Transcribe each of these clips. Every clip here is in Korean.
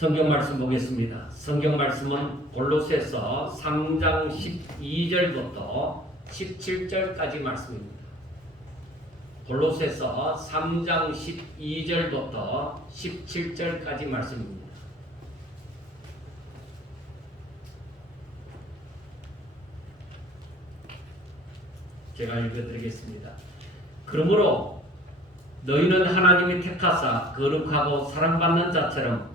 성경 말씀 보겠습니다. 성경 말씀은 골로새서 3장 12절부터 17절까지 말씀입니다. 골로새서 3장 12절부터 17절까지 말씀입니다. 제가 읽어드리겠습니다. 그러므로 너희는 하나님이 택하사 거룩하고 사랑받는 자처럼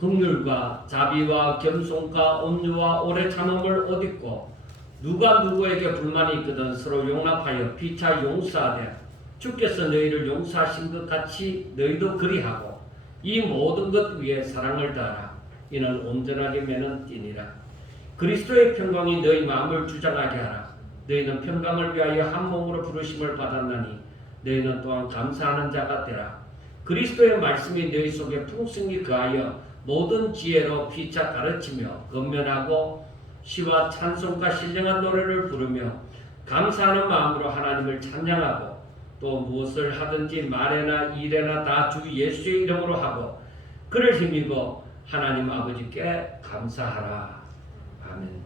긍휼과 자비와 겸손과 온유와 오래 참음을 얻고 누가 누구에게 불만이 있거든 서로 용납하여 피차 용서하되 주께서 너희를 용서하신 것 같이 너희도 그리하고 이 모든 것 위에 사랑을 다하라. 이는 온전하게 매는 띠니라. 그리스도의 평강이 너희 마음을 주장하게 하라. 너희는 평강을 위하여 한 몸으로 부르심을 받았나니 너희는 또한 감사하는 자가 되라. 그리스도의 말씀이 너희 속에 풍성히 거하여 모든 지혜로 피차 가르치며 건면하고 시와 찬송과 신령한 노래를 부르며 감사하는 마음으로 하나님을 찬양하고 또 무엇을 하든지 말에나 일에나 다 주 예수의 이름으로 하고 그를 힘입어 하나님 아버지께 감사하라. 아멘.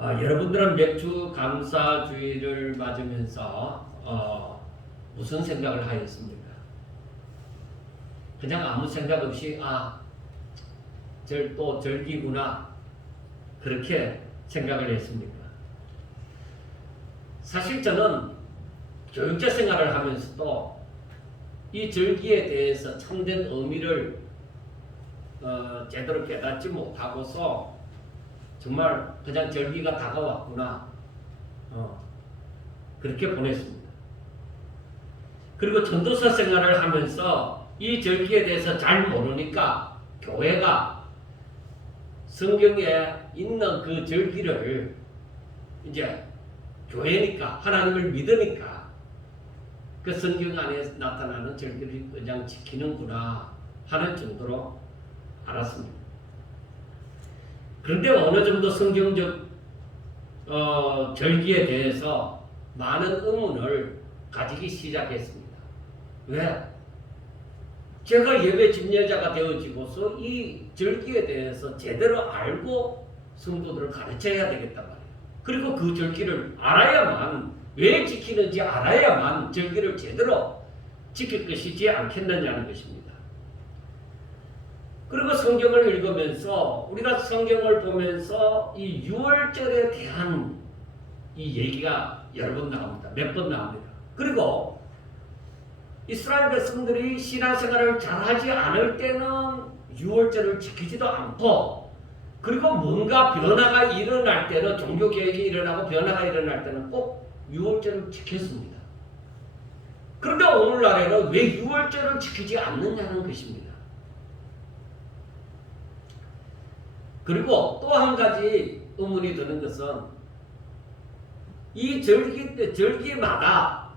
여러분들은 맥주 감사주의를 맞으면서 무슨 생각을 하였습니까? 그냥 아무 생각 없이 또 절기구나 그렇게 생각을 했습니까? 사실 저는 교육자 생활을 하면서도 이 절기에 대해서 참된 의미를 제대로 깨닫지 못하고서 정말 그냥 절기가 다가왔구나 그렇게 보냈습니다. 그리고 전도사 생활을 하면서 이 절기에 대해서 잘 모르니까 교회가 성경에 있는 그 절기를 이제 교회니까 하나님을 믿으니까 그 성경 안에 나타나는 절기를 그냥 지키는구나 하는 정도로 알았습니다. 그런데 어느 정도 성경적 절기에 대해서 많은 의문을 가지기 시작했습니다. 왜? 제가 예배 집례자가 되어지고서 이 절기에 대해서 제대로 알고 성도들을 가르쳐야 되겠단 말이에요. 그리고 그 절기를 알아야만, 왜 지키는지 알아야만 절기를 제대로 지킬 것이지 않겠느냐는 것입니다. 그리고 성경을 읽으면서 우리가 성경을 보면서 이 유월절에 대한 이 얘기가 여러 번 나옵니다. 몇 번 나옵니다. 그리고 이스라엘 백성들이 신앙생활을 잘하지 않을 때는 유월절을 지키지도 않고 그리고 뭔가 변화가 일어날 때는 종교개혁이 일어나고 변화가 일어날 때는 꼭 유월절을 지켰습니다. 그런데 오늘날에는 왜 유월절을 지키지 않느냐는 것입니다. 그리고 또 한 가지 의문이 드는 것은 이 절기마다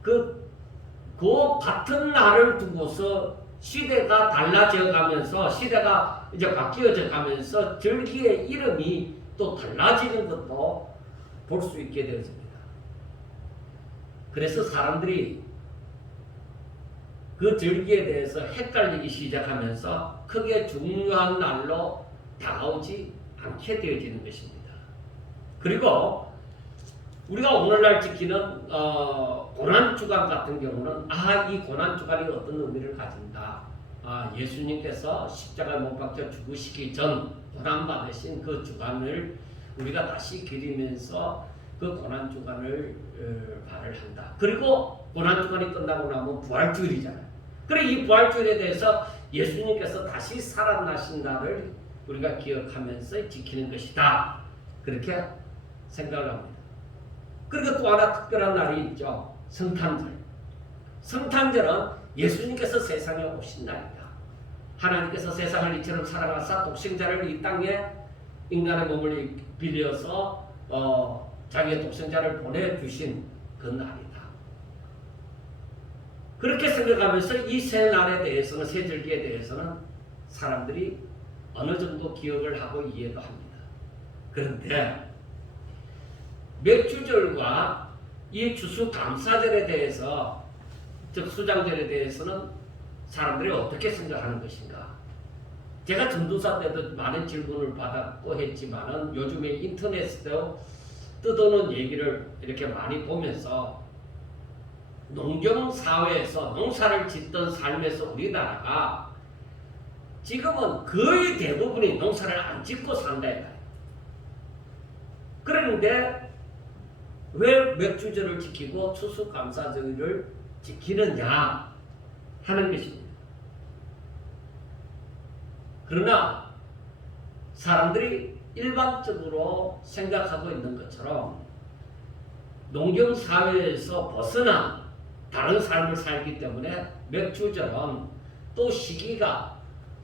그 같은 날을 두고서 시대가 달라져 가면서 시대가 이제 바뀌어져 가면서 절기의 이름이 또 달라지는 것도 볼 수 있게 되었습니다. 그래서 사람들이 그 절기에 대해서 헷갈리기 시작하면서 크게 중요한 날로 다가오지 않게 되어지는 것입니다. 그리고 우리가 오늘날 지키는 고난주간 같은 경우는 이 고난주간이 어떤 의미를 가진다. 예수님께서 십자가에 못 박혀 죽으시기 전 고난받으신 그 주간을 우리가 다시 기리면서 그 고난주간을 발을 한다. 그리고 고난주간이 끝나고 나면 부활주일이잖아요. 그래 이 부활주일에 대해서 예수님께서 다시 살아나신 날을 우리가 기억하면서 지키는 것이다. 그렇게 생각을 합니다. 그리고 또 하나 특별한 날이 있죠. 성탄절. 성탄절은 예수님께서 세상에 오신 날이다. 하나님께서 세상을 이처럼 사랑하사 독생자를 이 땅에 인간의 몸을 빌려서 자기의 독생자를 보내주신 그 날이다. 그렇게 생각하면서 이 세 날에 대해서는, 세 절기에 대해서는 사람들이 어느 정도 기억을 하고 이해도 합니다. 그런데 맥주절과 이 추수감사절에 대해서, 즉 수장절에 대해서는 사람들이 어떻게 생각하는 것인가? 제가 전도사 때도 많은 질문을 받았고 했지만은 요즘에 인터넷에도 뜯어놓은 얘기를 이렇게 많이 보면서 농경사회에서 농사를 짓던 삶에서 우리나라가 지금은 거의 대부분이 농사를 안 짓고 산다. 그런데 왜 맥주절을 지키고 추수감사절을 지키느냐 하는 것입니다. 그러나 사람들이 일반적으로 생각하고 있는 것처럼 농경사회에서 벗어나 다른 삶을 살기 때문에 맥주절은 또 시기가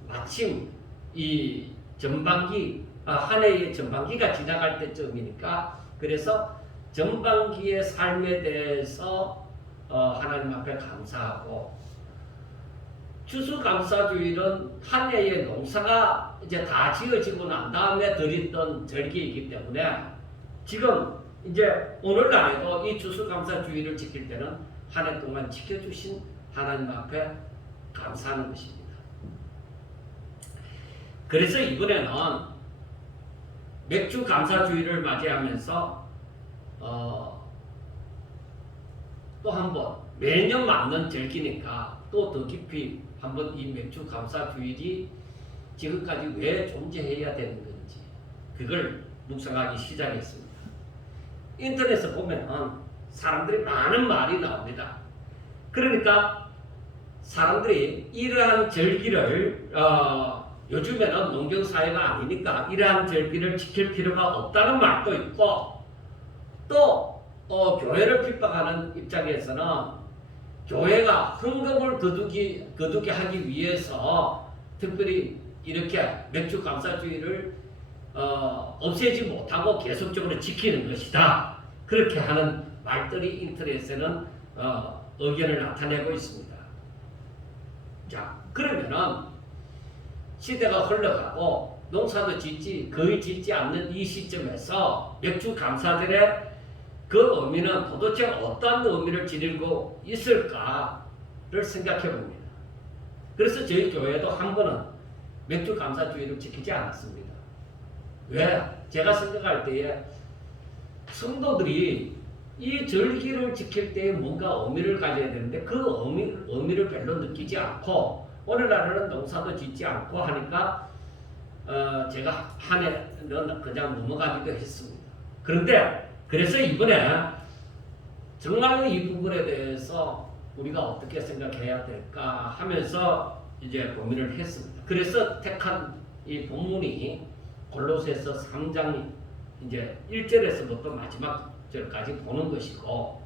마침 이 전반기 한 해의 전반기가 지나갈 때쯤이니까 그래서 전반기의 삶에 대해서 하나님 앞에 감사하고 추수감사주일은 한 해의 농사가 이제 다 지어지고 난 다음에 드렸던 절기이기 때문에 지금 이제 오늘날에도 이 추수감사주일을 지킬 때는 한 해 동안 지켜주신 하나님 앞에 감사하는 것입니다. 그래서 이번에는 맥주 감사주일을 맞이하면서 또 한번 매년 맞는 절기니까 또 더 깊이 한번 이 맥주 감사주일이 지금까지 왜 존재해야 되는 건지 그걸 묵상하기 시작했습니다. 인터넷에 보면 사람들이 많은 말이 나옵니다. 그러니까 사람들이 이러한 절기를 요즘에는 농경사회가 아니니까 이러한 절기를 지킬 필요가 없다는 말도 있고 또 교회를 핍박하는 입장에서는 교회가 헌금을 거두게 하기 위해서 특별히 이렇게 맥주 감사주의를 없애지 못하고 계속적으로 지키는 것이다. 그렇게 하는 말들이 인터넷에는 의견을 나타내고 있습니다. 자, 그러면은 시대가 흘러가고 농사도 거의 짓지 않는 이 시점에서 맥주 감사절의 그 의미는 도대체 어떤 의미를 지니고 있을까를 생각해 봅니다. 그래서 저희 교회도 한 번은 맥주 감사주의를 지키지 않았습니다. 왜? 제가 생각할 때에 성도들이 이 절기를 지킬 때에 뭔가 의미를 가져야 되는데 그 의미를 별로 느끼지 않고 오늘날에는 농사도 짓지 않고 하니까 제가 한 해는 그냥 넘어가기도 했습니다. 그런데 그래서 이번에 정말로 이 부분에 대해서 우리가 어떻게 생각해야 될까 하면서 이제 고민을 했습니다. 그래서 택한 이 본문이 골로새서 3장 이제 1절에서부터 마지막 절까지 보는 것이고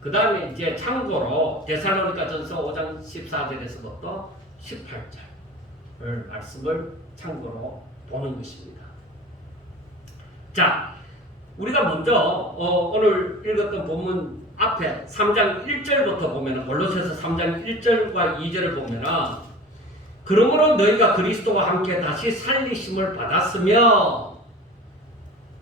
그 다음에 이제 참고로 데살로니가전서 5장 14절에서부터 18절 말씀을 참고로 보는 것입니다. 자, 우리가 먼저 오늘 읽었던 본문 앞에 3장 1절부터 보면 골로새서 3장 1절과 2절을 보면 그러므로 너희가 그리스도와 함께 다시 살리심을 받았으며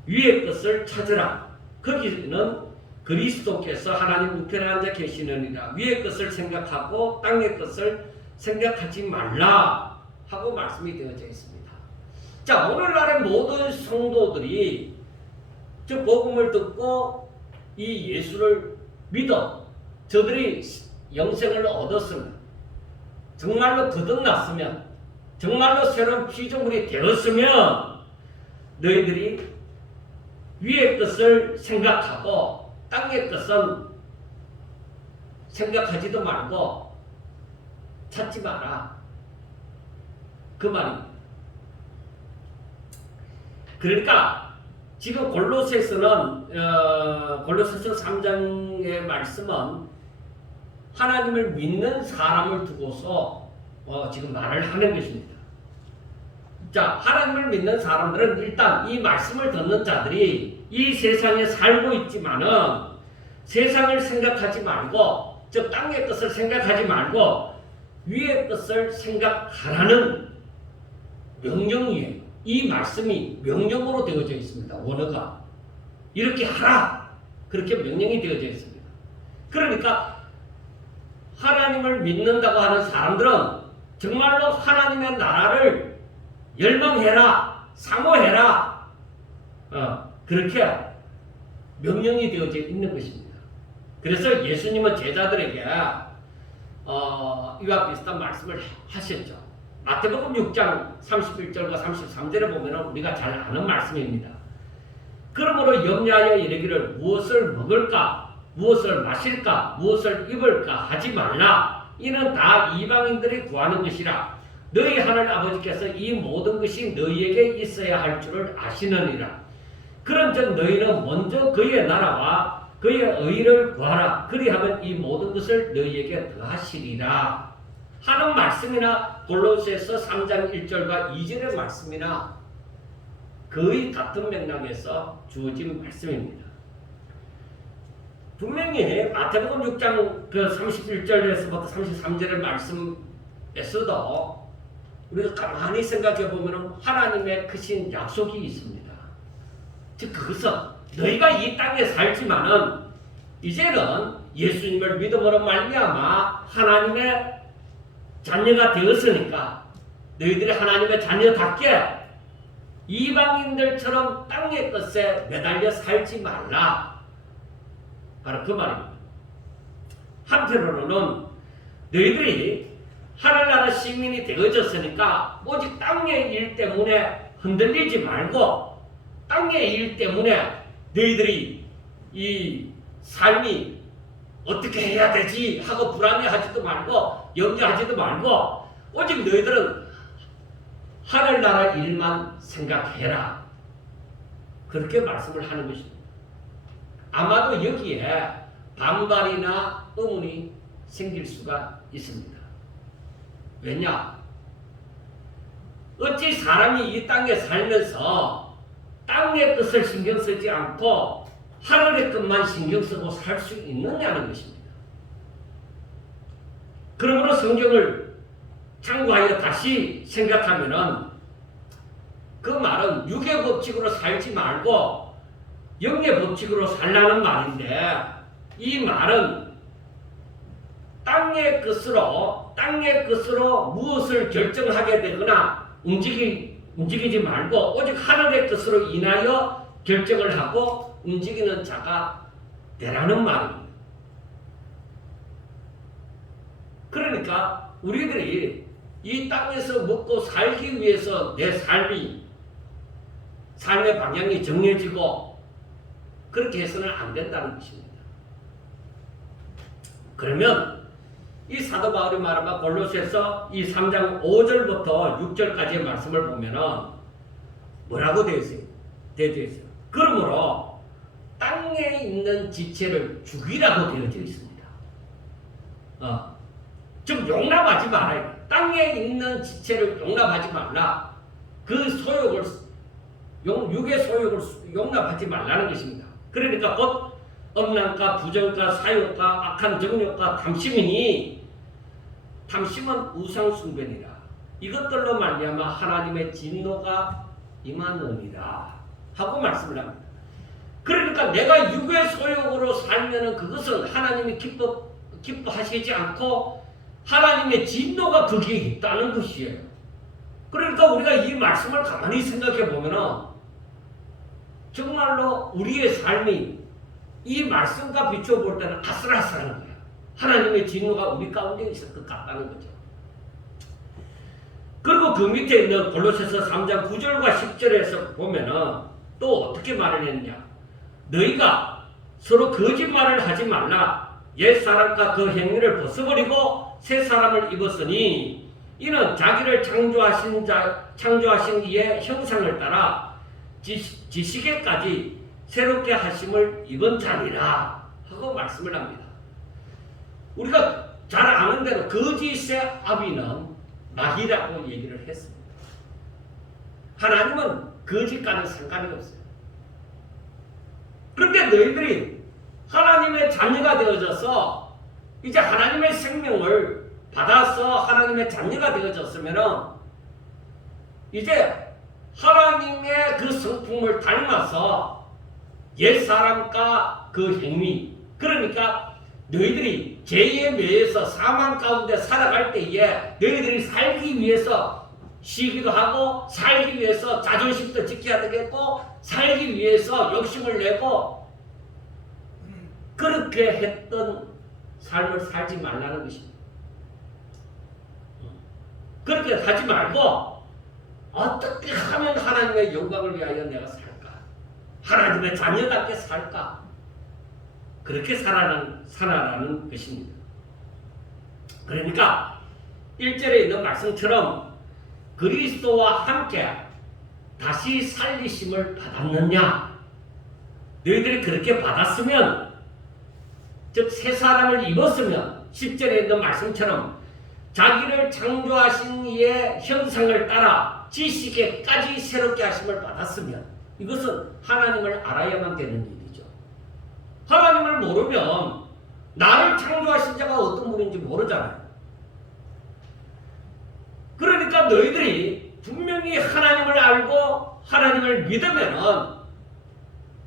위의 것을 찾으라. 거기는 그리스도께서 하나님 우편에 앉아 계시느니라. 위의 것을 생각하고 땅의 것을 생각하지 말라 하고 말씀이 되어져 있습니다. 자, 오늘날의 모든 성도들이 저 복음을 듣고 이 예수를 믿어 저들이 영생을 얻었으면 정말로 거듭났으면 정말로 새로운 피조물이 되었으면 너희들이 위의 것을 생각하고 땅의 것은 생각하지도 말고 찾지 마라. 그 말입니다. 그러니까 지금 골로새서는 골로새서 3장의 말씀은 하나님을 믿는 사람을 두고서 지금 말을 하는 것입니다. 자, 하나님을 믿는 사람들은 일단 이 말씀을 듣는 자들이 이 세상에 살고 있지만은 세상을 생각하지 말고 즉 땅의 것을 생각하지 말고 위의 것을 생각하라는 명령이에요. 이 말씀이 명령으로 되어져 있습니다. 원어가 이렇게 하라 그렇게 명령이 되어져 있습니다. 그러니까 하나님을 믿는다고 하는 사람들은 정말로 하나님의 나라를 열망해라, 사모해라, 그렇게 명령이 되어져 있는 것입니다. 그래서 예수님은 제자들에게 이와 비슷한 말씀을 하셨죠. 마태복음 6장 31절과 33절에 보면 우리가 잘 아는 말씀입니다. 그러므로 염려하여 이르기를 무엇을 먹을까, 무엇을 마실까, 무엇을 입을까 하지 말라. 이는 다 이방인들이 구하는 것이라. 너희 하늘 아버지께서 이 모든 것이 너희에게 있어야 할 줄을 아시느니라. 그런즉 너희는 먼저 그의 나라와 그의 의를 구하라. 그리하면 이 모든 것을 너희에게 더하시리라 하는 말씀이나 골로새서 3장 1절과 2절의 말씀이나 거의 같은 맥락에서 주어진 말씀입니다. 분명히 마태복음 6장 31절에서부터 33절의 말씀에서도 우리가 가만히 생각해 보면 하나님의 크신 약속이 있습니다. 즉 그것은 너희가 이 땅에 살지만은 이제는 예수님을 믿음으로 말미암아 하나님의 자녀가 되었으니까 너희들이 하나님의 자녀답게 이방인들처럼 땅의 것에 매달려 살지 말라. 바로 그 말입니다. 한편으로는 너희들이 하늘나라 시민이 되어졌으니까 오직 땅의 일 때문에 흔들리지 말고 땅의 일 때문에 너희들이 이 삶이 어떻게 해야 되지 하고 불안해하지도 말고 염려하지도 말고 오직 너희들은 하늘나라 일만 생각해라. 그렇게 말씀을 하는 것입니다. 아마도 여기에 반발이나 의문이 생길 수가 있습니다. 왜냐? 어찌 사람이 이 땅에 살면서 땅의 것을 신경 쓰지 않고 하늘의 것만 신경 쓰고 살 수 있느냐는 것입니다. 그러므로 성경을 참고하여 다시 생각하면은 그 말은 육의 법칙으로 살지 말고 영의 법칙으로 살라는 말인데 이 말은 땅의 것으로 무엇을 결정하게 되거나 움직이지 말고 오직 하늘의 것으로 인하여 결정을 하고 움직이는 자가 되라는 말입니다. 그러니까 우리들이 이 땅에서 먹고 살기 위해서 내 삶의 방향이 정해지고 그렇게 해서는 안 된다는 것입니다. 그러면 이 사도 바울이 말한 골로새서 이 3장 5절부터 6절까지의 말씀을 보면은 뭐라고 되어 있어요? 그러므로 땅에 있는 지체를 죽이라고 되어져 있습니다. 좀 용납하지 말아요. 땅에 있는 지체를 용납하지 말라. 그 소욕을 육의 소욕을 용납하지 말라는 것입니다. 그러니까 곧 음란과 부정과 사욕과 악한 정욕과 탐심이니 탐심은 우상숭배니라. 이것들로 말미암아 하나님의 진노가 임하느니라 하고 말씀을 합니다. 그러니까 내가 육의 소욕으로 살면은 그것은 하나님이 기뻐하시지 않고 하나님의 진노가 거기에 있다는 것이에요. 그러니까 우리가 이 말씀을 가만히 생각해 보면은 정말로 우리의 삶이 이 말씀과 비추어 볼 때는 아슬아슬한 거야. 하나님의 진노가 우리 가운데 있을 것 같다는 거죠. 그리고 그 밑에 있는 골로새서 3장 9절과 10절에서 보면은 또 어떻게 말을 했냐? 너희가 서로 거짓말을 하지 말라. 옛사람과 그 행위를 벗어버리고 새 사람을 입었으니 이는 자기를 창조하신 이의 형상을 따라 지식에까지 새롭게 하심을 입은 자니라 하고 말씀을 합니다. 우리가 잘 아는 대로 거짓의 아비는 마귀라고 얘기를 했습니다. 하나님은 거짓과는 상관이 없어요. 그런데 너희들이 하나님의 자녀가 되어져서 이제 하나님의 생명을 받아서 하나님의 자녀가 되어졌으면은 이제 하나님의 그 성품을 닮아서 옛사람과 그 행위, 그러니까 너희들이 죄에 매여서 사망 가운데 살아갈 때에 너희들이 살기 위해서 쉬기도 하고 살기 위해서 자존심도 지켜야 되겠고 살기 위해서 욕심을 내고 그렇게 했던 삶을 살지 말라는 것입니다. 그렇게 하지 말고 어떻게 하면 하나님의 영광을 위하여 내가 살까? 하나님의 자녀답게 살까? 그렇게 살아라는 것입니다. 그러니까 1절에 있는 말씀처럼 그리스도와 함께 다시 살리심을 받았느냐? 너희들이 그렇게 받았으면 즉 새 사람을 입었으면 10절에 있는 말씀처럼 자기를 창조하신 이의 형상을 따라 지식에까지 새롭게 하심을 받았으면 이것은 하나님을 알아야만 되는 일이죠. 하나님을 모르면 나를 창조하신 자가 어떤 분인지 모르잖아요. 그러니까 너희들이 분명히 하나님을 알고 하나님을 믿으면은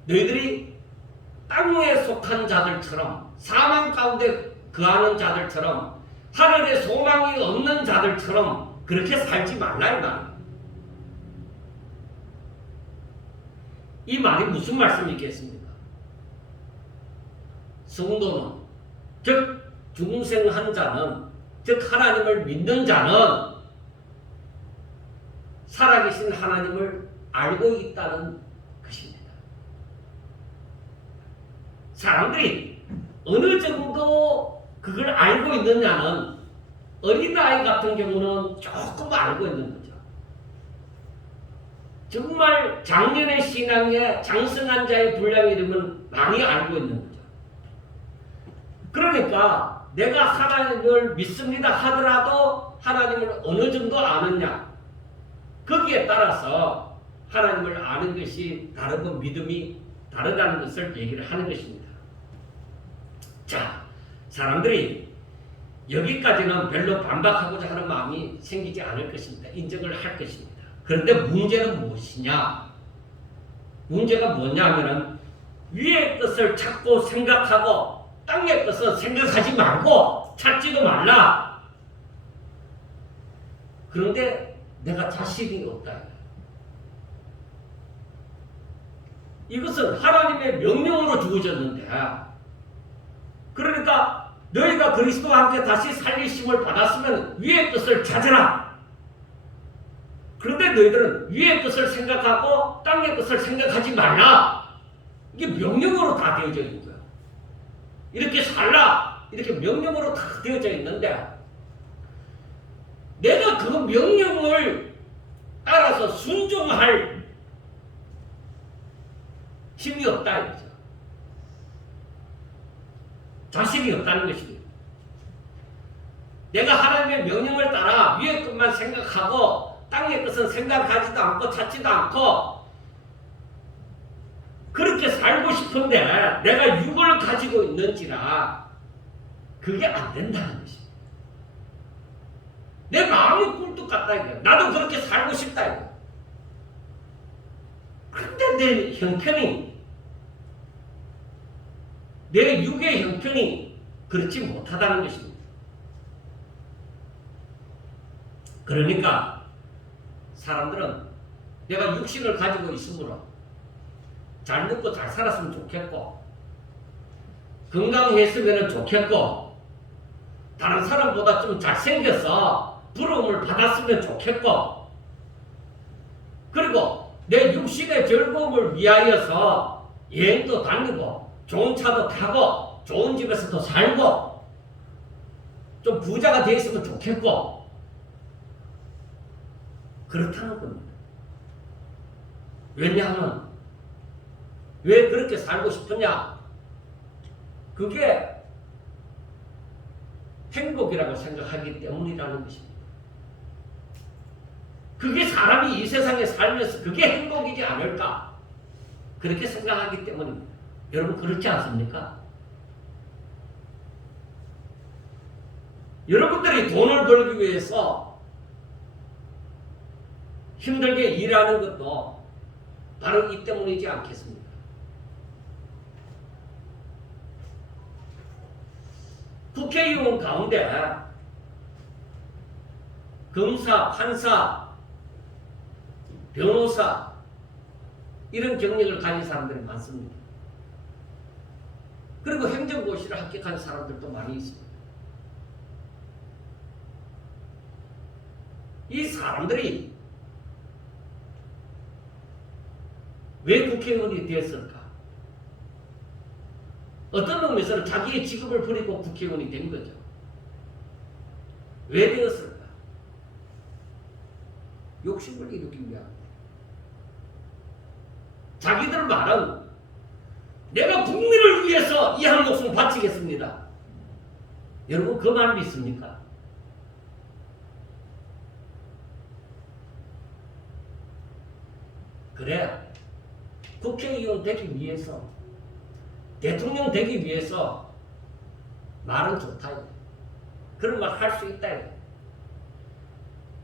너희들이 땅에 속한 자들처럼 사망 가운데 거하는 자들처럼 하늘에 소망이 없는 자들처럼 그렇게 살지 말라 이 말이에요. 이 말이 무슨 말씀이겠습니까? 성도는 즉 중생한 자는 즉 하나님을 믿는 자는 살아계신 하나님을 알고 있다는 것입니다. 사람들이 어느 정도 그걸 알고 있느냐는 어린아이 같은 경우는 조금 알고 있는 거죠. 정말 작년의 신앙에 장성한 자의 분량이 이르면 많이 알고 있는 거죠. 그러니까 내가 하나님을 믿습니다 하더라도 하나님을 어느 정도 아느냐 거기에 따라서 하나님을 아는 것이 다르고 믿음이 다르다는 것을 얘기를 하는 것입니다. 자, 사람들이 여기까지는 별로 반박하고자 하는 마음이 생기지 않을 것입니다. 인정을 할 것입니다. 그런데 문제는 무엇이냐? 문제가 뭐냐면은 위의 것을 찾고 생각하고 땅의 것은 생각하지 말고 찾지도 말라. 그런데 내가 자신이 없다. 이것은 하나님의 명령으로 주어졌는데 그러니까 너희가 그리스도와 함께 다시 살리심을 받았으면 위의 것을 찾으라. 그런데 너희들은 위의 것을 생각하고 땅의 것을 생각하지 말라. 이게 명령으로 다 되어져 있는 거야. 이렇게 살라. 이렇게 명령으로 다 되어져 있는데 내가 그 명령을 따라서 순종할 힘이 없다 이거죠. 자신이 없다는 것입니다. 내가 하나님의 명령을 따라 위의 것만 생각하고 땅의 것은 생각하지도 않고 찾지도 않고 그렇게 살고 싶은데 내가 육을 가지고 있는지라 그게 안 된다는 것입니다. 내 마음이 꿀뚝 같다 이거야. 나도 그렇게 살고 싶다 이거야. 그런데 내 형편이 내 육의 형편이 그렇지 못하다는 것입니다. 그러니까 사람들은 내가 육신을 가지고 있으므로 잘 먹고 잘 살았으면 좋겠고 건강했으면 좋겠고 다른 사람보다 좀 잘생겨서 부러움을 받았으면 좋겠고 그리고 내 육신의 즐거움을 위하여서 여행도 다니고 좋은 차도 타고 좋은 집에서도 살고 좀 부자가 되어 있으면 좋겠고 그렇다는 겁니다. 왜냐하면 왜 그렇게 살고 싶으냐? 그게 행복이라고 생각하기 때문이라는 것입니다. 그게 사람이 이 세상에 살면서 그게 행복이지 않을까? 그렇게 생각하기 때문입니다. 여러분 그렇지 않습니까? 여러분들이 돈을 벌기 위해서 힘들게 일하는 것도 바로 이 때문이지 않겠습니까? 국회의원 가운데 검사, 판사, 변호사 이런 경력을 가진 사람들이 많습니다. 그리고 행정고시를 합격한 사람들도 많이 있습니다. 이 사람들이 왜 국회의원이 되었을까? 어떤 의미에서는 자기의 직업을 버리고 국회의원이 된 거죠. 왜 되었을까? 욕심을 이루기 위함입니다. 자기들 말은 내가 국민을 위해서 이 한 목숨 바치겠습니다. 여러분 그 말 믿습니까? 그래 국회의원 되기 위해서 대통령 되기 위해서 말은 좋다. 그런 말 할 수 있다.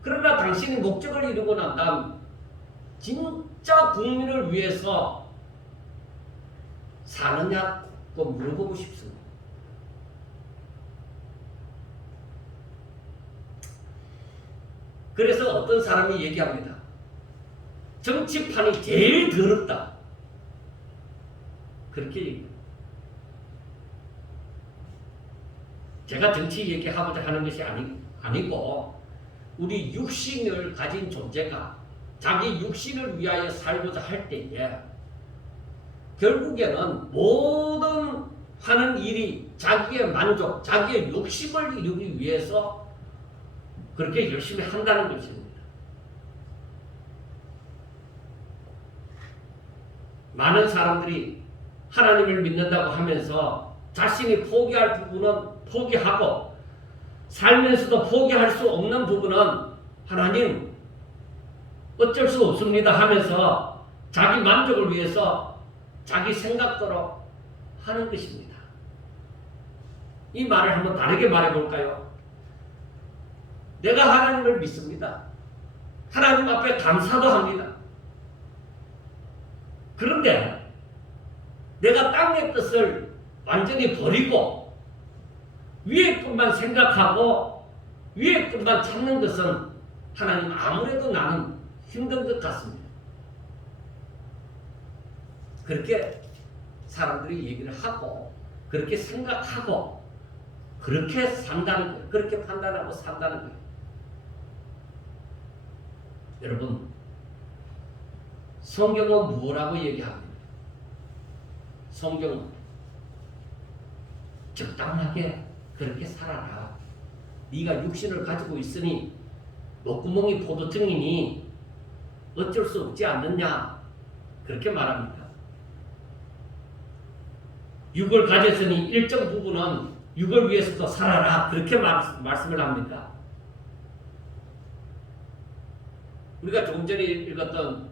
그러나 당신이 목적을 이루고 난 다음 진짜 국민을 위해서 사느냐고 물어보고 싶습니다. 그래서 어떤 사람이 얘기합니다. 정치판이 제일 더럽다. 그렇게 얘기합니다. 제가 정치 얘기하고자 하는 것이 아니고 우리 육신을 가진 존재가 자기 육신을 위하여 살고자 할 때에 결국에는 모든 하는 일이 자기의 만족, 자기의 욕심을 이루기 위해서 그렇게 열심히 한다는 것입니다. 많은 사람들이 하나님을 믿는다고 하면서 자신이 포기할 부분은 포기하고 살면서도 포기할 수 없는 부분은 하나님 어쩔 수 없습니다 하면서 자기 만족을 위해서 자기 생각대로 하는 것입니다. 이 말을 한번 다르게 말해볼까요? 내가 하나님을 믿습니다. 하나님 앞에 감사도 합니다. 그런데 내가 땅의 뜻을 완전히 버리고 위의 것만 생각하고 위의 것만 찾는 것은 하나님 아무래도 나는 힘든 것 같습니다. 그렇게 사람들이 얘기를 하고 그렇게 생각하고 그렇게 산다는 거예요. 그렇게 판단하고 산다는 거예요. 여러분 성경은 뭐라고 얘기합니까? 성경은 적당하게 그렇게 살아라. 네가 육신을 가지고 있으니 목구멍이 포도청이니 어쩔 수 없지 않느냐 그렇게 말합니다. 육을 가졌으니 일정 부분은 육을 위해서도 살아라 그렇게 말씀을 합니다. 우리가 조금 전에 읽었던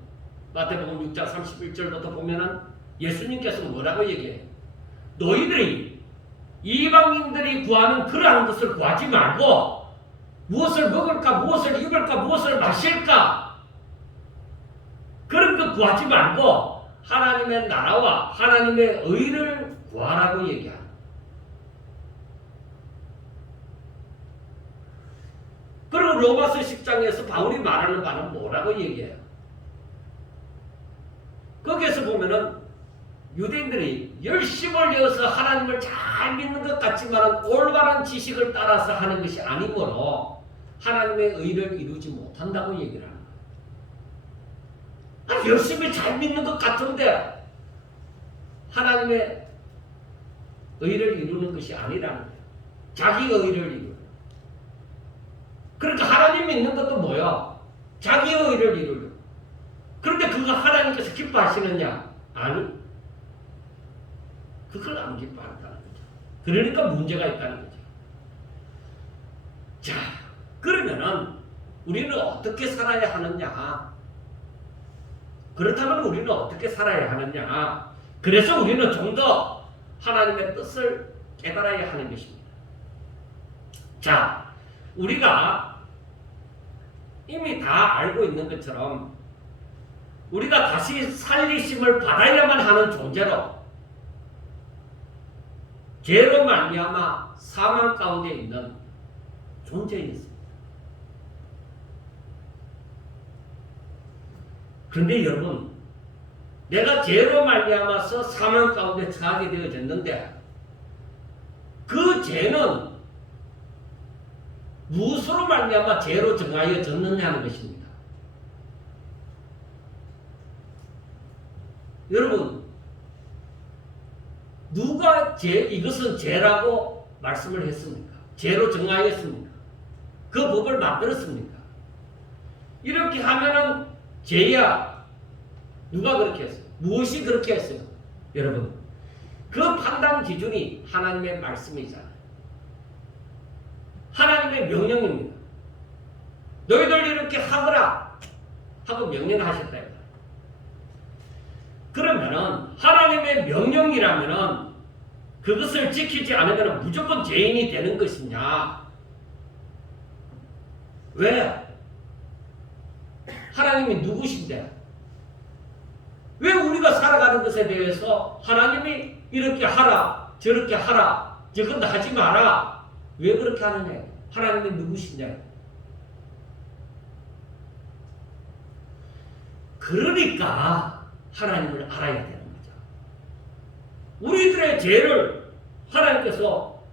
마태복음 6장 31절부터 보면은 예수님께서 뭐라고 얘기해요? 너희들이 이방인들이 구하는 그러한 것을 구하지 말고 무엇을 먹을까, 무엇을 입을까, 무엇을 마실까 그런 것 구하지 말고 하나님의 나라와 하나님의 의를 구하라고 얘기합니다. 그리고 로마서 10장에서 바울이 말하는 바는 뭐라고 얘기해요? 거기에서 보면은 유대인들이 열심을 내어서 하나님을 잘 믿는 것 같지만 올바른 지식을 따라서 하는 것이 아니므로 하나님의 의를 이루지 못한다고 얘기를 하는 거예요. 열심히 잘 믿는 것 같은데 하나님의 의를 이루는 것이 아니라는 거예요. 자기 의를 이루는. 그러니까 하나님 믿는 것도 뭐야? 자기 의를 이루는. 그런데 그거 하나님께서 기뻐하시느냐? 아니. 그걸 안 기뻐한다는 거죠. 그러니까 문제가 있다는 거죠. 자, 그러면은 우리는 어떻게 살아야 하느냐? 그렇다면 우리는 어떻게 살아야 하느냐? 그래서 우리는 좀 더 하나님의 뜻을 깨달아야 하는 것입니다. 자, 우리가 이미 다 알고 있는 것처럼 우리가 다시 살리심을 받아야만 하는 존재로 죄로 말미암아 사망 가운데 있는 존재였습니다. 그런데 여러분, 내가 죄로 말미암아서 사망 가운데 처하게 되어졌는데 그 죄는 무엇으로 말미암아 죄로 정하여졌느냐 하는 것입니다. 여러분, 누가 이것은 죄라고 말씀을 했습니까? 죄로 정하였습니까? 그 법을 만들었습니까? 이렇게 하면은 죄야. 누가 그렇게 했어요? 무엇이 그렇게 했어요? 여러분, 그 판단 기준이 하나님의 말씀이잖아요. 하나님의 명령입니다. 너희들 이렇게 하거라 하고 명령하셨다. 그러면은 하나님의 명령이라면은 그것을 지키지 않으면 무조건 죄인이 되는 것이냐? 왜? 하나님이 누구신데? 왜 우리가 살아가는 것에 대해서 하나님이 이렇게 하라, 저렇게 하라, 저건 하지 마라. 왜 그렇게 하느냐? 하나님이 누구시냐? 그러니까 하나님을 알아야 되는 거죠. 우리들의 죄를 하나님께서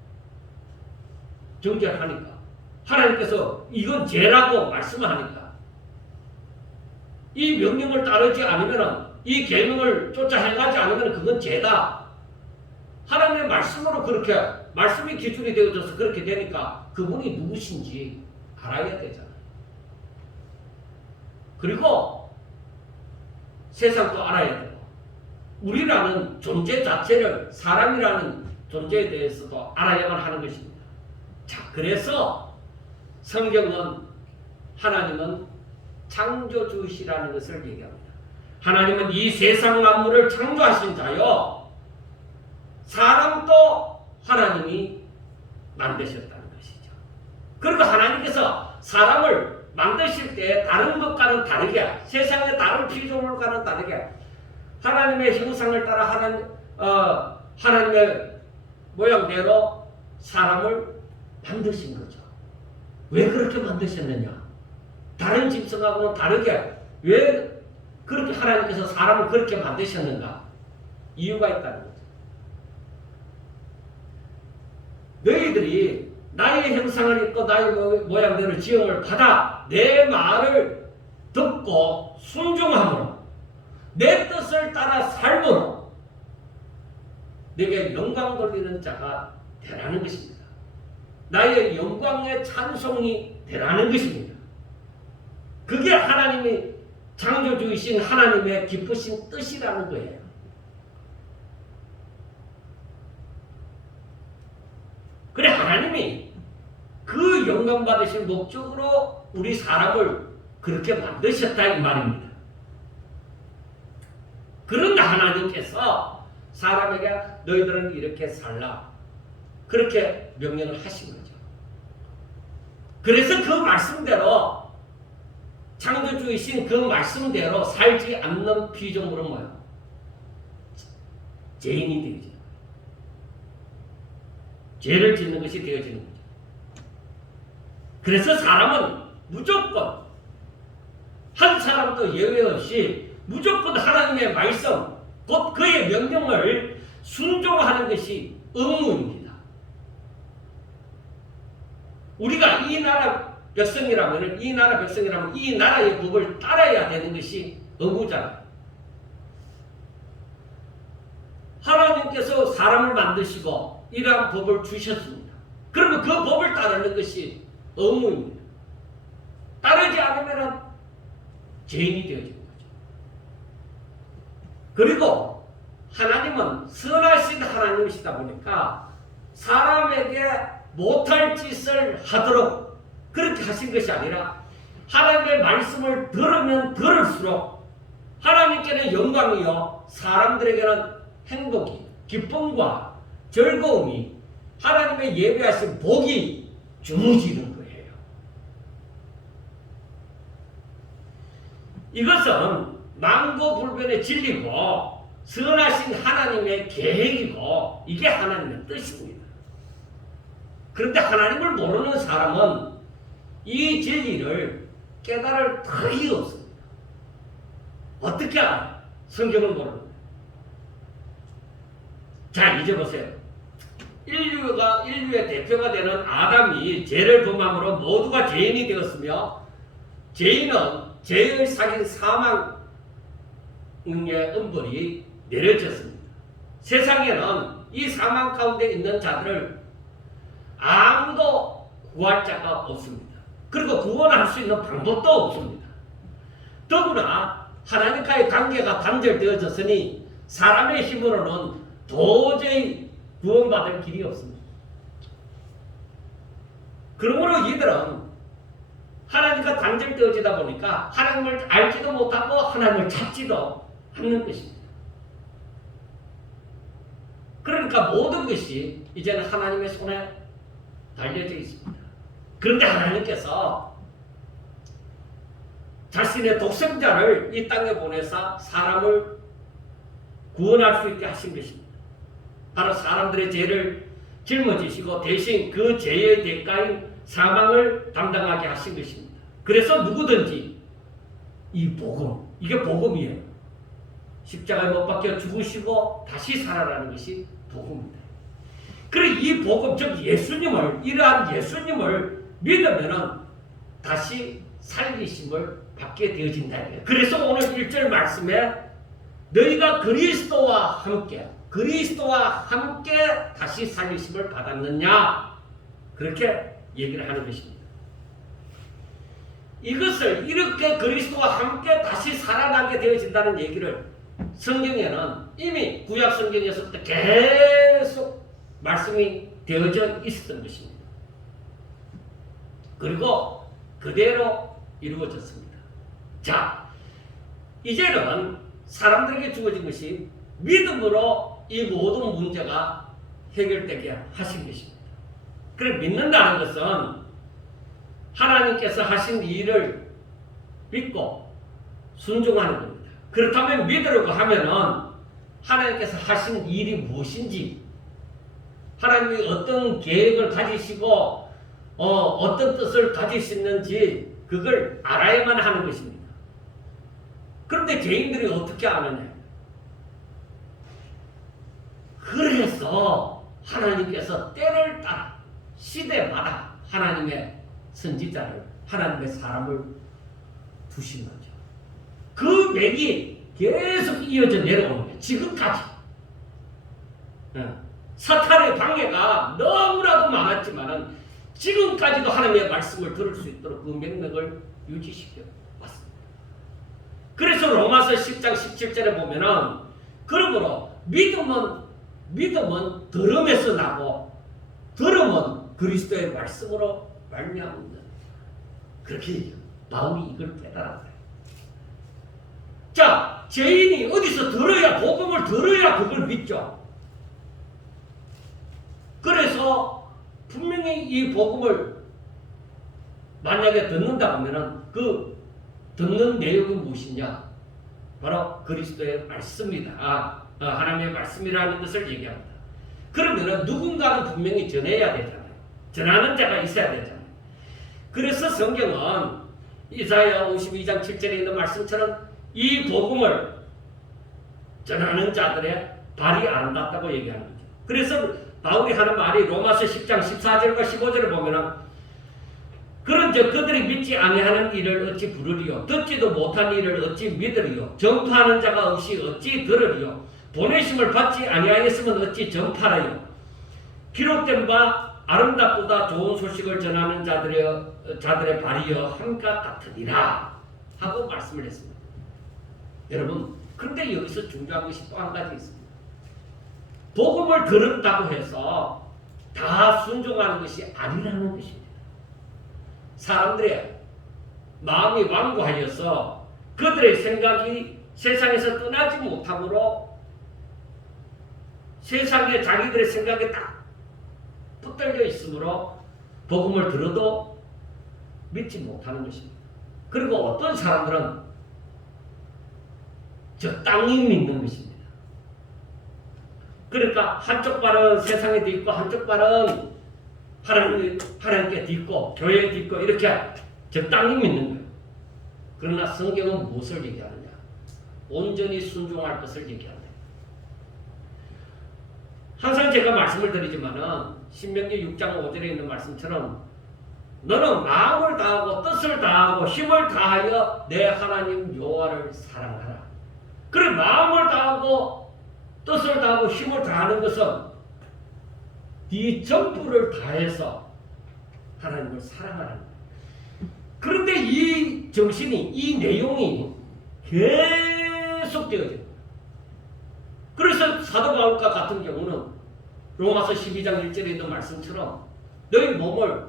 정죄하니까, 하나님께서 이건 죄라고 말씀하니까, 이 명령을 따르지 않으면, 이 계명을 쫓아 행하지 않으면 그건 죄다. 하나님의 말씀으로 그렇게, 말씀이 기준이 되어져서 그렇게 되니까 그분이 누구신지 알아야 되잖아요. 그리고 세상도 알아야 되고, 우리라는 존재 자체를, 사람이라는 존재에 대해서도 알아야만 하는 것입니다. 자, 그래서 성경은 하나님은 창조주시라는 것을 얘기합니다. 하나님은 이 세상 만물을 창조하신 자요, 사람도 하나님이 만드셨다는 것이죠. 그리고 하나님께서 사람을 만드실 때 다른 것과는 다르게, 세상의 다른 피조물과는 다르게 하나님의 형상을 따라 하나님의 모양대로 사람을 만드신 거죠. 왜 그렇게 만드셨느냐? 다른 짐승하고는 다르게 왜 그렇게 하나님께서 사람을 그렇게 만드셨는가? 이유가 있다는 거죠. 너희들이 나의 형상을 입고 나의 모양대로 지음을 받아 내 말을 듣고 순종함으로 내 뜻을 따라 살므로 내게 영광 돌리는 자가 되라는 것입니다. 나의 영광의 찬송이 되라는 것입니다. 그게 하나님이 창조주이신 하나님의 기쁘신 뜻이라는 거예요. 그래, 하나님이 그 영광 받으신 목적으로 우리 사람을 그렇게 만드셨다 이 말입니다. 그런데 하나님께서 사람에게 너희들은 이렇게 살라, 그렇게 명령을 하신 거죠. 그래서 그 말씀대로, 창조주이신 그 말씀대로 살지 않는 피조물은 뭐예요? 죄인이 되어지는 거예요. 죄를 짓는 것이 되어지는 거죠. 그래서 사람은 무조건, 한 사람도 예외 없이 무조건 하나님의 말씀, 곧 그의 명령을 순종하는 것이 의무입니다. 우리가 이 나라 백성이라면 이 나라의 법을 따라야 되는 것이 의무잖아요. 하나님께서 사람을 만드시고 이러한 법을 주셨습니다. 그러면 그 법을 따르는 것이 의무입니다. 따르지 않으면 죄인이 되어지는 거죠. 그리고 하나님은 선하신 하나님이시다 보니까 사람에게 못할 짓을 하도록 그렇게 하신 것이 아니라 하나님의 말씀을 들으면 들을수록 하나님께는 영광이요, 사람들에게는 행복이, 기쁨과 즐거움이, 하나님의 예배하신 복이 주무지는 거예요. 이것은 망고불변의 진리고 선하신 하나님의 계획이고 이게 하나님의 뜻입니다. 그런데 하나님을 모르는 사람은 이 진리를 깨달을 턱이 없습니다. 어떻게 알아요? 성경을 모르는데. 자, 이제 보세요. 인류의 대표가 되는 아담이 죄를 범함으로 모두가 죄인이 되었으며, 죄인은 죄의 사긴 사망의 음벌이 내려졌습니다. 세상에는 이 사망 가운데 있는 자들을 아무도 구할 자가 없습니다. 그리고 구원할 수 있는 방법도 없습니다. 더구나 하나님과의 관계가 단절되어졌으니 사람의 힘으로는 도저히 구원받을 길이 없습니다. 그러므로 이들은 하나님과 단절되어지다 보니까 하나님을 알지도 못하고 하나님을 찾지도 않는 것입니다. 그러니까 모든 것이 이제는 하나님의 손에 달려져 있습니다. 그런데 하나님께서 자신의 독생자를 이 땅에 보내사 사람을 구원할 수 있게 하신 것입니다. 바로 사람들의 죄를 짊어지시고 대신 그 죄의 대가인 사망을 담당하게 하신 것입니다. 그래서 누구든지 이 복음, 이게 복음이에요. 십자가에 못 박혀 죽으시고 다시 살아나는 것이 복음입니다. 그래 이 복음, 즉 예수님을, 이러한 예수님을 믿으면은 다시 살리심을 받게 되어진다. 그래서 오늘 1절 말씀에 너희가 그리스도와 함께 다시 살리심을 받았느냐, 그렇게 얘기를 하는 것입니다. 이것을 이렇게 그리스도와 함께 다시 살아나게 되어진다는 얘기를 성경에는 이미 구약 성경에서부터 계속 말씀이 되어져 있었던 것입니다. 그리고 그대로 이루어졌습니다. 자, 이제는 사람들에게 주어진 것이 믿음으로 이 모든 문제가 해결되게 하신 것입니다. 그래 믿는다는 것은 하나님께서 하신 일을 믿고 순종하는 겁니다. 그렇다면 믿으려고 하면은 하나님께서 하신 일이 무엇인지, 하나님이 어떤 계획을 가지시고 어떤 뜻을 가지시는지 그걸 알아야만 하는 것입니다. 그런데 죄인들이 어떻게 아느냐? 그래서 하나님께서 때를 따라 시대마다 하나님의 선지자를, 하나님의 사람을 두신 거죠. 그 맥이 계속 이어져 내려오는 거예요. 지금까지. 사탄의 방해가 너무나도 많았지만은 지금까지도 하나님의 말씀을 들을 수 있도록 그 맥락을 유지시켜 왔습니다. 그래서 로마서 10장 17절에 보면은 그러므로 믿음은 들음에서 나고 들음은 그리스도의 말씀으로 말미암는다. 그렇게 얘기해요. 바울이 이걸 깨달았어요. 자, 죄인이 어디서 들어야, 복음을 들어야 그걸 믿죠. 그래서 분명히 이 복음을 만약에 듣는다 하면은 그 듣는 내용이 무엇이냐? 바로 그리스도의 말씀이다. 하나님의 말씀이라는 것을 얘기합니다. 그러면은 누군가는 분명히 전해야 되잖아요. 전하는 자가 있어야 되잖아요. 그래서 성경은 이사야 52장 7절에 있는 말씀처럼 이 복음을 전하는 자들의 발이 아름답다고 얘기하는 거죠. 그래서 바울이 하는 말이 로마서 10장 14절과 15절을 보면은 그런즉 그들이 믿지 아니하는 일을 어찌 부르리요, 듣지도 못한 일을 어찌 믿으리요, 전파하는 자가 없이 어찌 들으리요, 보내심을 받지 아니하였으면 어찌 전파하리요. 기록된 바 아름답보다 좋은 소식을 전하는 자들의 발이여 한가 같으니라 하고 말씀을 했습니다. 여러분, 그런데 여기서 중요한 것이 또 한 가지 있습니다. 복음을 들었다고 해서 다 순종하는 것이 아니라는 것입니다. 사람들의 마음이 완고하여서 그들의 생각이 세상에서 떠나지 못함으로 세상에 자기들의 생각에 딱 붙들려 있으므로 복음을 들어도 믿지 못하는 것입니다. 그리고 어떤 사람들은 적당히 믿는 것입니다. 그러니까 한쪽 발은 세상에 딛고 한쪽 발은 하나님께 딛고 교회에 딛고 이렇게 적당히 믿는 거예요. 그러나 성경은 무엇을 얘기하느냐? 온전히 순종할 것을 얘기한다. 항상 제가 말씀을 드리지만은 신명기 6장 5절에 있는 말씀처럼 너는 마음을 다하고 뜻을 다하고 힘을 다하여 내 하나님 여호와를 사랑하라. 그래 마음을 다하고 뜻을 다하고 힘을 다하는 것은 네 전부를 다해서 하나님을 사랑하라는 거예요. 그런데 이 정신이 이 내용이 계속 되어져요. 그래서 사도 바울과 같은 경우는 로마서 12장 1절에 있는 말씀처럼 너희 몸을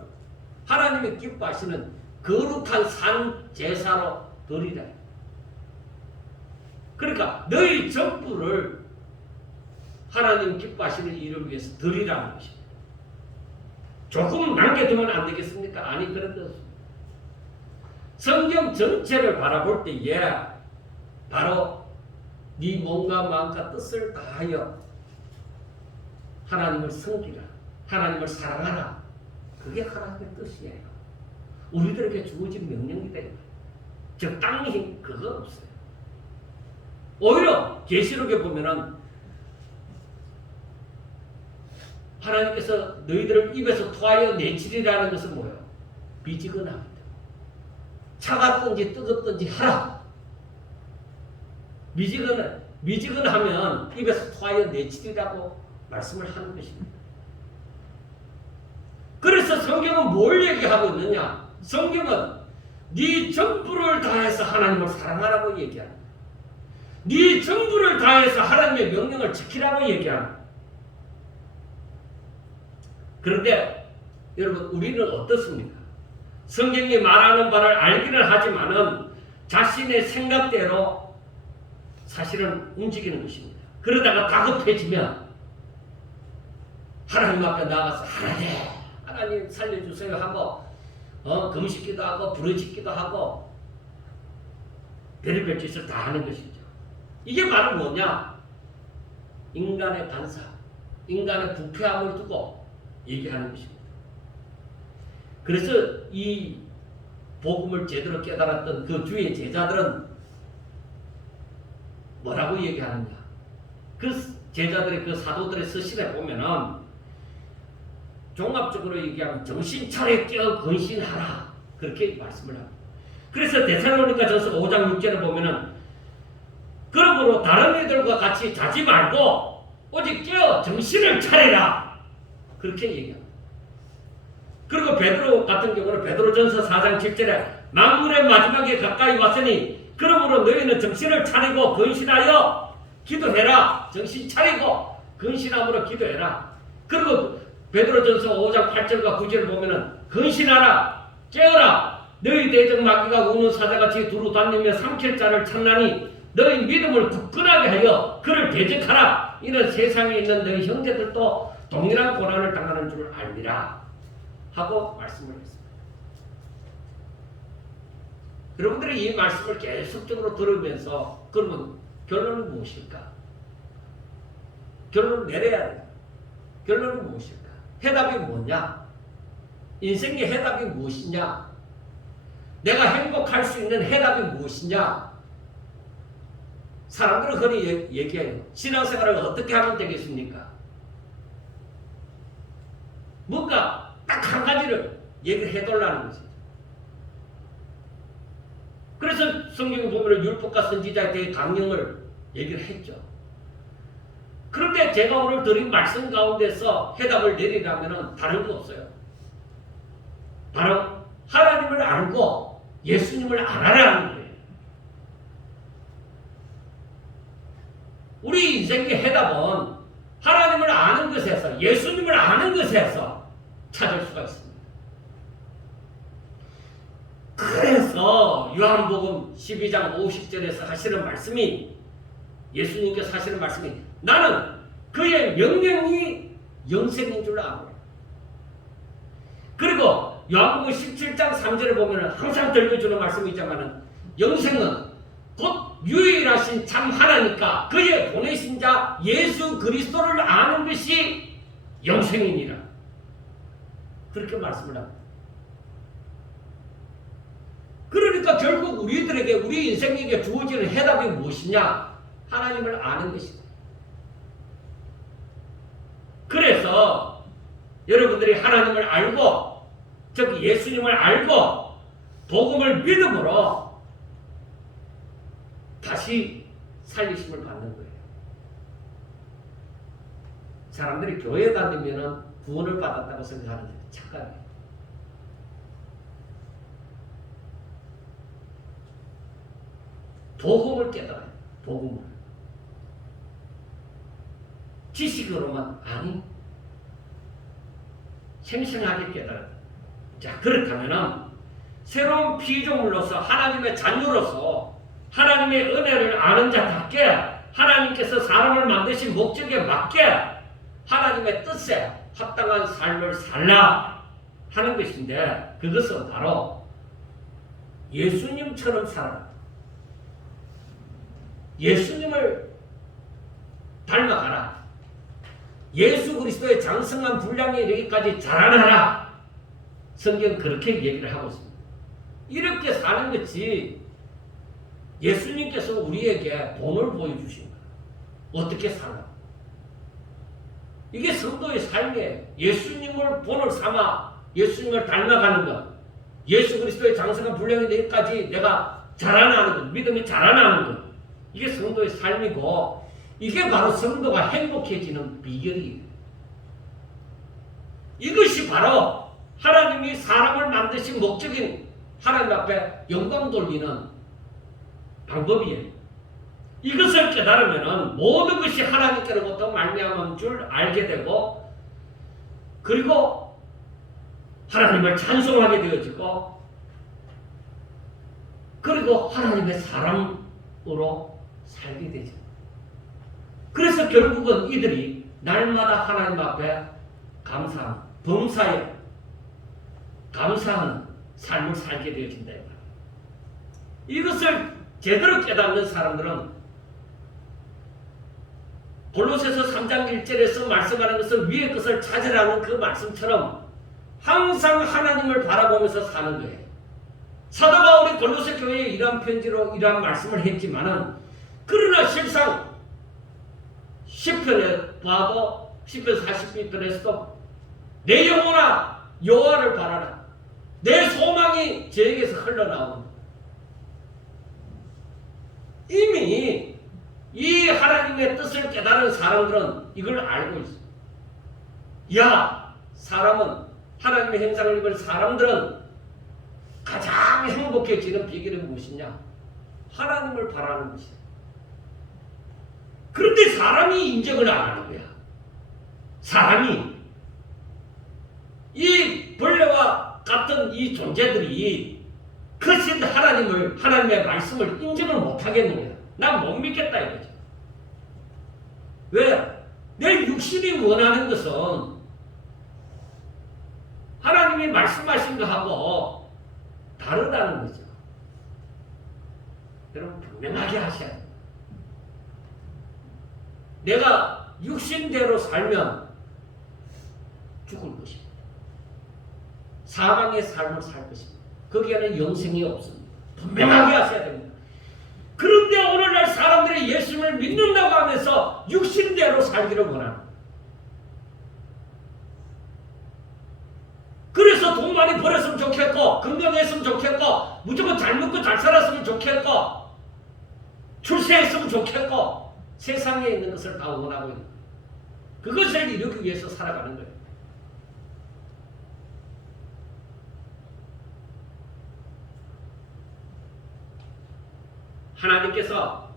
하나님이 기뻐하시는 거룩한 산 제사로 드리라. 그러니까 너희 전부를 하나님 기뻐하시는 일을 위해서 드리라는 것입니다. 조금 남겨두면 안 되겠습니까? 아니 그런 뜻 없습니다. 성경 전체를 바라볼 때에 바로 네 몸과 마음과 뜻을 다하여 하나님을 섬기라. 하나님을 사랑하라. 그게 하나님의 뜻이에요. 우리들에게 주어진 명령이다. 적당히 그거 없어요. 오히려 계시록에 보면은 하나님께서 너희들을 입에서 토하여 내치리라는 것은 뭐예요? 미지근합니다. 차갑든지 뜨겁든지 하라. 미지근하면 입에서 토하여 내치리라고 말씀을 하는 것입니다. 그래서 성경은 뭘 얘기하고 있느냐? 성경은 네 전부를 다해서 하나님을 사랑하라고 얘기합니다. 네 전부를 다해서 하나님의 명령을 지키라고 얘기합니다. 그런데 여러분 우리는 어떻습니까? 성경이 말하는 바를 알기는 하지만은 자신의 생각대로 사실은 움직이는 것입니다. 그러다가 다급해지면 하나님 앞에 나가서 하나님 살려주세요 하고 금식기도 하고 부르짖기도 하고 별의별 짓을 다 하는 것이죠. 이게 바로 뭐냐? 인간의 간사, 인간의 부패함을 두고 얘기하는 것입니다. 그래서 이 복음을 제대로 깨달았던 그 주의 제자들은 뭐라고 얘기하느냐? 그 제자들의 그 사도들의 서신에 보면은 종합적으로 얘기하면 정신 차려 깨어 근신하라 그렇게 말씀을 합니다. 그래서 데살로니가전서 5장 6절에 보면은 그러므로 다른 이들과 같이 자지 말고 오직 깨어 정신을 차리라 그렇게 얘기합니다. 그리고 베드로 같은 경우는 베드로전서 4장 7절에 만물의 마지막에 가까이 왔으니 그러므로 너희는 정신을 차리고 근신하여 기도해라. 정신 차리고 근신함으로 기도해라. 그리고 베드로전서 5장 8절과 9절을 보면은 근신하라. 깨어라. 너희 대적 마귀가 우는 사자같이 두루 다니며 삼킬 자를 찾나니 너희 믿음을 굳건하게 하여 그를 대적하라. 이는 세상에 있는 너희 형제들도 동일한 고난을 당하는 줄 알미라. 하고 말씀을 했습니다. 여러분들이 이 말씀을 계속적으로 들으면서 그러면 결론은 무엇일까? 결론을 내려야 돼요. 결론은 무엇일까? 해답이 뭐냐? 인생의 해답이 무엇이냐? 내가 행복할 수 있는 해답이 무엇이냐? 사람들은 흔히 얘기해요. 신앙생활을 어떻게 하면 되겠습니까? 뭔가 딱 한 가지를 얘기를 해달라는 것이죠. 그래서 성경을 보면 율법과 선지자에 대해 강령을 얘기를 했죠. 그런데 제가 오늘 드린 말씀 가운데서 해답을 내리라면 다른 거 없어요. 바로 하나님을 알고 예수님을 알아라는 거예요. 우리 인생의 해답은 하나님을 아는 것에서 예수님을 아는 것에서 찾을 수가 있습니다. 그래서 요한복음 12장 50절에서 하시는 말씀이 예수님께서 하시는 말씀이 나는 그의 명령이 영생인 줄 아노라. 그리고 요한복음 17장 3절에 보면 항상 들려주는 말씀이 있지만 영생은 곧 유일하신 참 하나니까 그의 보내신 자 예수 그리스도를 아는 것이 영생이니라. 그렇게 말씀을 합니다. 그러니까 결국 우리들에게 우리 인생에게 주어지는 해답이 무엇이냐? 하나님을 아는 것이다. 그래서 여러분들이 하나님을 알고 즉 예수님을 알고 복음을 믿음으로 다시 살리심을 받는 거예요. 사람들이 교회 다니면 구원을 받았다고 생각하는데 착각이에요. 복음을 깨달아요. 복음을. 지식으로만 아니 생생하게 깨달아요. 자, 그렇다면 새로운 피조물로서 하나님의 자녀로서 하나님의 은혜를 아는 자답게 하나님께서 사람을 만드신 목적에 맞게 하나님의 뜻에 합당한 삶을 살라 하는 것인데 그것은 바로 예수님처럼 살아라. 예수님을 닮아가라. 예수 그리스도의 장성한 분량에 이르기까지 자라나라. 성경 그렇게 얘기를 하고 있습니다. 이렇게 사는 것이 예수님께서 우리에게 본을 보여주신 거예요. 어떻게 살아? 이게 성도의 삶이에요. 예수님을 본을 삼아 예수님을 닮아가는 것. 예수 그리스도의 장성한 분량에 이르기까지 내가 자라나는 것. 믿음이 자라나는 것. 이게 성도의 삶이고 이게 바로 성도가 행복해지는 비결이에요. 이것이 바로 하나님이 사람을 만드신 목적인 하나님 앞에 영광 돌리는 방법이에요. 이것을 깨달으면 모든 것이 하나님께로부터 말미암은 줄 알게 되고 그리고 하나님을 찬송하게 되어지고 그리고 하나님의 사람으로 살게 되죠. 그래서 결국은 이들이 날마다 하나님 앞에 감사하는 범사에 감사하는 삶을 살게 되어진다. 이것을 제대로 깨닫는 사람들은 골로새서 3장 1절에서 말씀하는 것을 위의 것을 찾으라는 그 말씀처럼 항상 하나님을 바라보면서 사는 거예요. 사도 바울이 골로새 교회에 이러한 편지로 이러한 말씀을 했지만은 그러나 실상 시편에 봐도 시편 40편에서도 내 영혼아 여호와를 바라라. 내 소망이 저에게서 흘러나옵니다. 이미 이 하나님의 뜻을 깨달은 사람들은 이걸 알고 있어요. 야, 사람은 하나님의 형상을 입은 사람들은 가장 행복해지는 비결은 무엇이냐? 하나님을 바라는 것이야. 그런데 사람이 인정을 안 하는 거야. 사람이 이 벌레와 같은 이 존재들이 크신 하나님을 하나님의 말씀을 인정을 못 하겠는 거야. 난 못 믿겠다 이거죠. 왜? 내 육신이 원하는 것은 하나님이 말씀하신 거하고 다르다는 거죠. 여러분 분명하게 하셔야 돼요. 내가 육신대로 살면 죽을 것입니다. 사망의 삶을 살 것입니다. 거기에는 영생이 없습니다. 분명하게 하셔야 됩니다. 그런데 오늘날 사람들이 예수님을 믿는다고 하면서 육신대로 살기를 원합니다. 그래서 돈 많이 벌었으면 좋겠고 건강했으면 좋겠고 무조건 잘 먹고 잘 살았으면 좋겠고 출세했으면 좋겠고 세상에 있는 것을 다 원하고 있는 거예요. 그것을 이루기 위해서 살아가는 거예요. 하나님께서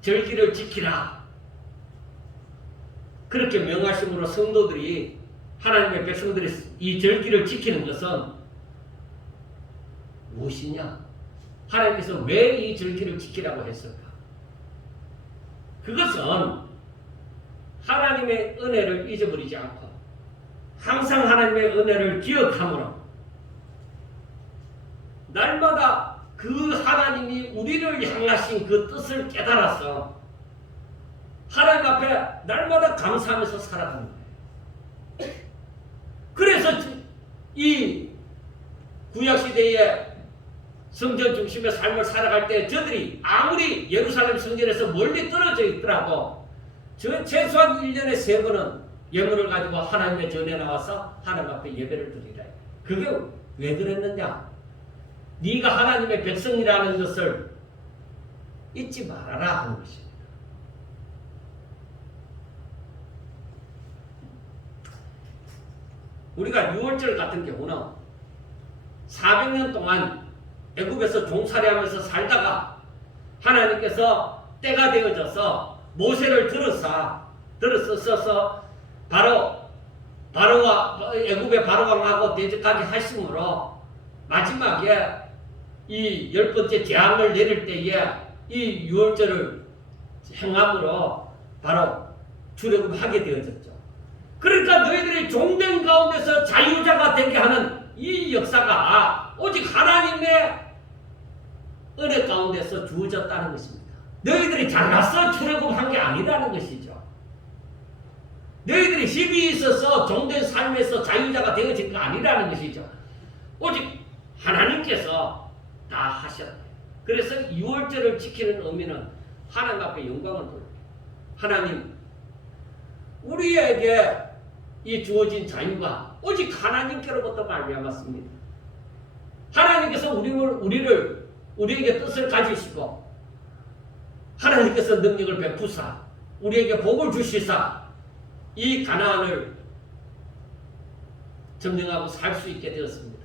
절기를 지키라 그렇게 명하심으로 성도들이 하나님의 백성들이 이 절기를 지키는 것은 무엇이냐? 하나님께서 왜 이 절기를 지키라고 했을까? 그것은 하나님의 은혜를 잊어버리지 않고 항상 하나님의 은혜를 기억함으로 날마다 그 하나님이 우리를 향하신 그 뜻을 깨달아서 하나님 앞에 날마다 감사하면서 살아가는 거예요. 그래서 이 구약시대에 성전 중심의 삶을 살아갈 때 저들이 아무리 예루살렘 성전에서 멀리 떨어져 있더라도 최소한 1년에 3번은 예물을 가지고 하나님의 전에 나와서 하나님 앞에 예배를 드리라. 그게 왜 그랬느냐? 네가 하나님의 백성이라는 것을 잊지 말아라 하는 것입니다. 우리가 6월절 같은 경우는 400년 동안 애굽에서 종살이하면서 살다가 하나님께서 때가 되어져서 모세를 들어서서 바로와 애굽의 바로왕하고 대적하게 하심으로 마지막에 이 10번째 재앙을 내릴 때에 이 유월절을 행함으로 바로 출애굽하게 되어졌죠. 그러니까 너희들이 종된 가운데서 자유자가 되게 하는 이 역사가 오직 하나님의 은혜 가운데서 주어졌다는 것입니다. 너희들이 잘나서 출애굽한 게 아니라는 것이죠. 너희들이 힘이 있어서 종된 삶에서 자유자가 되어진 거 아니라는 것이죠. 오직 하나님께서 다 하셨다. 그래서 6월절을 지키는 의미는 하나님 앞에 영광을 돌려요. 하나님, 우리에게 이 주어진 자유가 오직 하나님께로부터 말미암았습니다. 하나님께서 우리에게 뜻을 가지시고 하나님께서 능력을 베푸사 우리에게 복을 주시사 이 가나안을 점령하고 살 수 있게 되었습니다.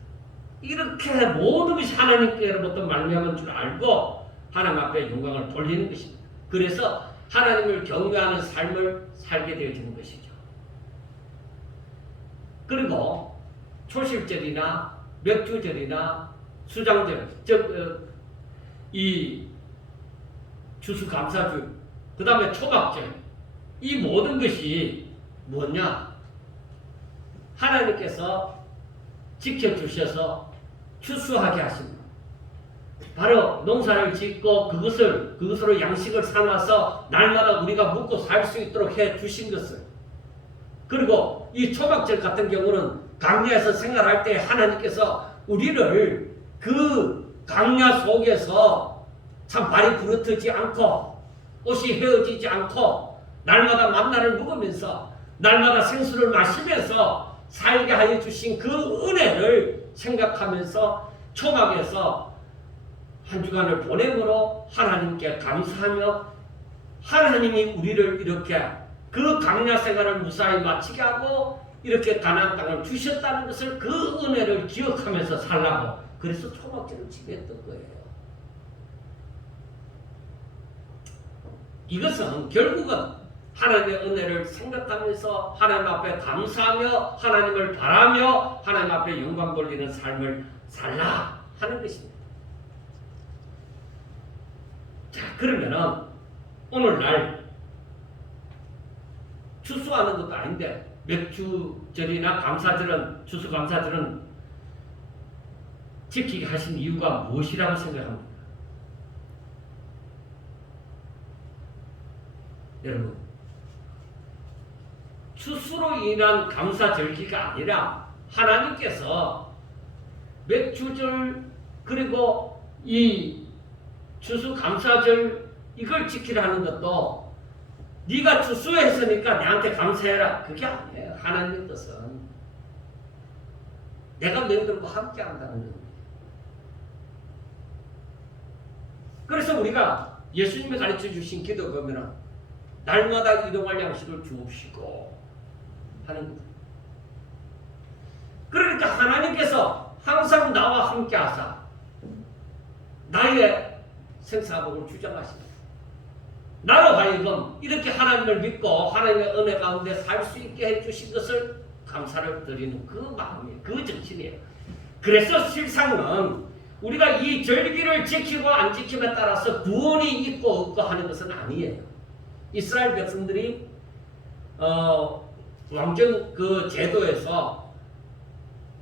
이렇게 모든 것이 하나님께로부터 말미암은 줄 알고 하나님 앞에 영광을 돌리는 것입니다. 그래서 하나님을 경외하는 삶을 살게 되어지는 것이죠. 그리고 초실절이나 맥주절이나 수장절, 즉 이 추수감사절, 그 다음에 초막절, 이 모든 것이 뭐냐? 하나님께서 지켜주셔서 추수하게 하십니다. 바로 농사를 짓고 그것으로 양식을 삼아서 날마다 우리가 먹고 살 수 있도록 해 주신 것을. 그리고 이 초막절 같은 경우는 광야에서 생활할 때 하나님께서 우리를 그 광야 속에서 참 발이 부르트지 않고 옷이 헤어지지 않고 날마다 만나를 먹으면서 날마다 생수를 마시면서 살게 하여 주신 그 은혜를 생각하면서 초막에서 한 주간을 보내므로 하나님께 감사하며 하나님이 우리를 이렇게 그 광야 생활을 무사히 마치게 하고 이렇게 가나안 땅을 주셨다는 것을 그 은혜를 기억하면서 살라고 그래서 초막절을 지냈던 거예요. 이것은 결국은 하나님의 은혜를 생각하면서 하나님 앞에 감사하며 하나님을 바라며 하나님 앞에 영광 돌리는 삶을 살라 하는 것입니다. 자, 그러면은 오늘날 추수하는 것도 아닌데 맥주절이나 감사절은 추수감사절은 지키게 하신 이유가 무엇이라고 생각합니까? 여러분, 추수로 인한 감사절기가 아니라 하나님께서 맥주절 그리고 이 추수감사절 이걸 지키라는 것도 네가 추수했으니까 내한테 감사해라 그게 아니에요. 하나님의 뜻은 내가 너희들과 함께 한다는 겁니다. 그래서 우리가 예수님이 가르쳐 주신 기도 보면은 날마다 이동할 양식을 주옵시고 하는 겁니다. 그러니까 하나님께서 항상 나와 함께 하사 나의 생사복을 주장하십니다. 나로 하여금 이렇게 하나님을 믿고 하나님의 은혜 가운데 살 수 있게 해주신 것을 감사를 드리는 그 마음이에요. 그 정신이에요. 그래서 실상은 우리가 이 절기를 지키고 안 지킴에 따라서 구원이 있고 없고 하는 것은 아니에요. 이스라엘 백성들이 왕정 그 제도에서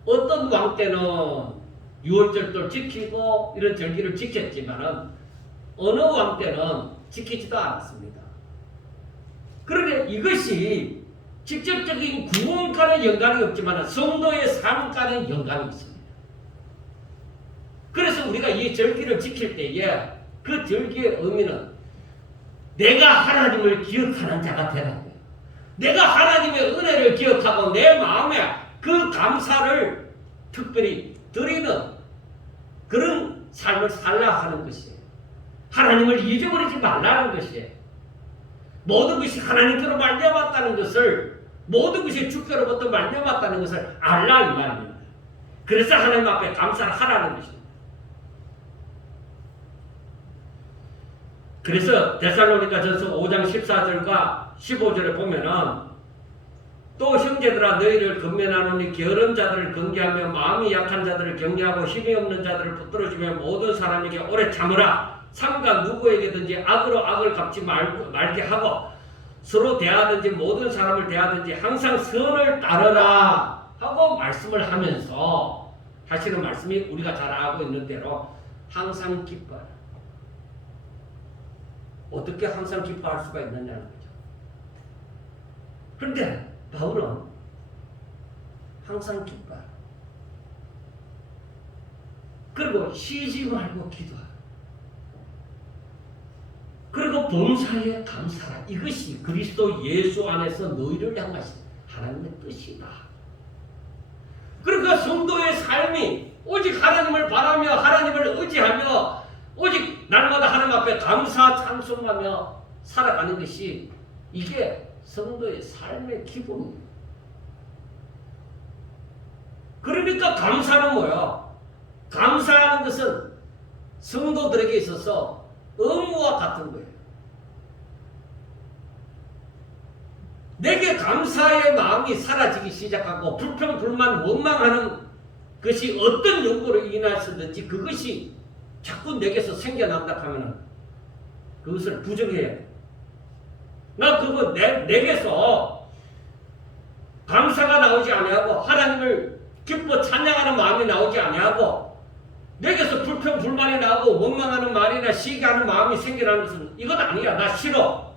어떤 왕 때는 유월절도 지키고 이런 절기를 지켰지만은 어느 왕 때는 지키지도 않았습니다. 그런데 이것이 직접적인 구원과는 연관이 없지만 성도의 삶과는 연관이 있습니다. 그래서 우리가 이 절기를 지킬 때에 그 절기의 의미는 내가 하나님을 기억하는 자가 되라는 거예요. 내가 하나님의 은혜를 기억하고 내 마음에 그 감사를 특별히 드리는 그런 삶을 살라 하는 것이에요. 하나님을 잊어버리지 말라는 것이에요. 모든 것이 하나님께로 말려왔다는 것을, 모든 것이 주께로부터 말려왔다는 것을 알라 이 말입니다. 그래서 하나님 앞에 감사를 하라는 것입니다. 그래서 데살로니가전서 5장 14절과 15절에 보면은 또 형제들아 너희를 권면하노니 게으른 자들을 경계하며 마음이 약한 자들을 격려하고 힘이 없는 자들을 붙들어주며 모든 사람에게 오래 참으라. 삼가 누구에게든지 악으로 악을 갚지 말게 하고 서로 대하든지 모든 사람을 대하든지 항상 선을 따르라 하고 말씀을 하면서 하시는 말씀이 우리가 잘 알고 있는 대로 항상 기뻐하라. 어떻게 항상 기뻐할 수가 있느냐는 거죠. 그런데 바울은 항상 기뻐하라. 그리고 쉬지 말고 기도하라. 그리고 범사에 감사하라. 이것이 그리스도 예수 안에서 너희를 향하신 하나님의 뜻이다. 그러니까 성도의 삶이 오직 하나님을 바라며 하나님을 의지하며 오직 날마다 하나님 앞에 감사 찬송하며 살아가는 것이 이게 성도의 삶의 기본이에요. 그러니까 감사는 뭐야? 감사하는 것은 성도들에게 있어서 의무와 같은 거예요. 내게 감사의 마음이 사라지기 시작하고 불평, 불만, 원망하는 것이 어떤 연고로 인하였든지 그것이 자꾸 내게서 생겨난다 하면 그것을 부정해야 돼. 나 그거 내게서 감사가 나오지 아니하고 하나님을 기뻐 찬양하는 마음이 나오지 아니하고 내게서 불평, 불만이 나오고 원망하는 말이나 시기하는 마음이 생겨나는 것은 이건 아니야. 나 싫어.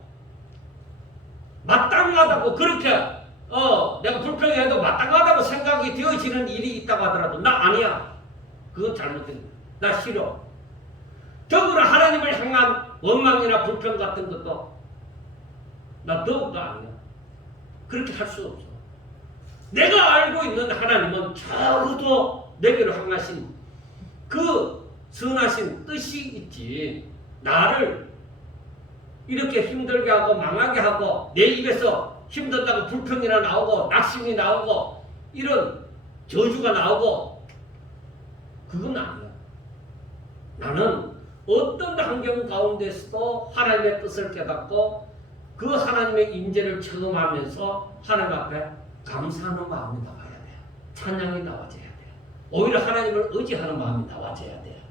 마땅하다고 그렇게 내가 불평해도 마땅하다고 생각이 되어지는 일이 있다고 하더라도 나 아니야. 그건 잘못된 거야. 나 싫어. 더불어 하나님을 향한 원망이나 불평 같은 것도 나 더욱도 아니야. 그렇게 할 수 없어. 내가 알고 있는 하나님은 적어도 내게로 향하신 그 선하신 뜻이 있지. 나를 이렇게 힘들게 하고 망하게 하고 내 입에서 힘든다고 불평이나 나오고 낙심이 나오고 이런 저주가 나오고 그건 아니야. 나는 어떤 환경 가운데서도 하나님의 뜻을 깨닫고 그 하나님의 임재를 체험하면서 하나님 앞에 감사하는 마음이 나와야 돼. 찬양이 나와줘야 돼. 오히려 하나님을 의지하는 마음이 나와줘야 돼.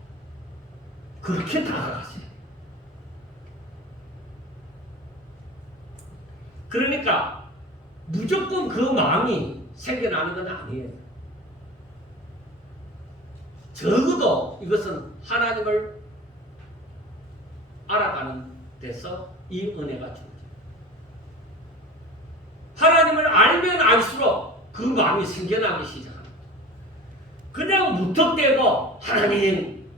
그렇게 나아가세요. 그러니까 무조건 그 마음이 생겨나는 건 아니에요. 적어도 이것은 하나님을 알아가는 데서 이 은혜가 주어져요. 하나님을 알면 알수록 그 마음이 생겨나기 시작합니다. 그냥 무턱대고 하나님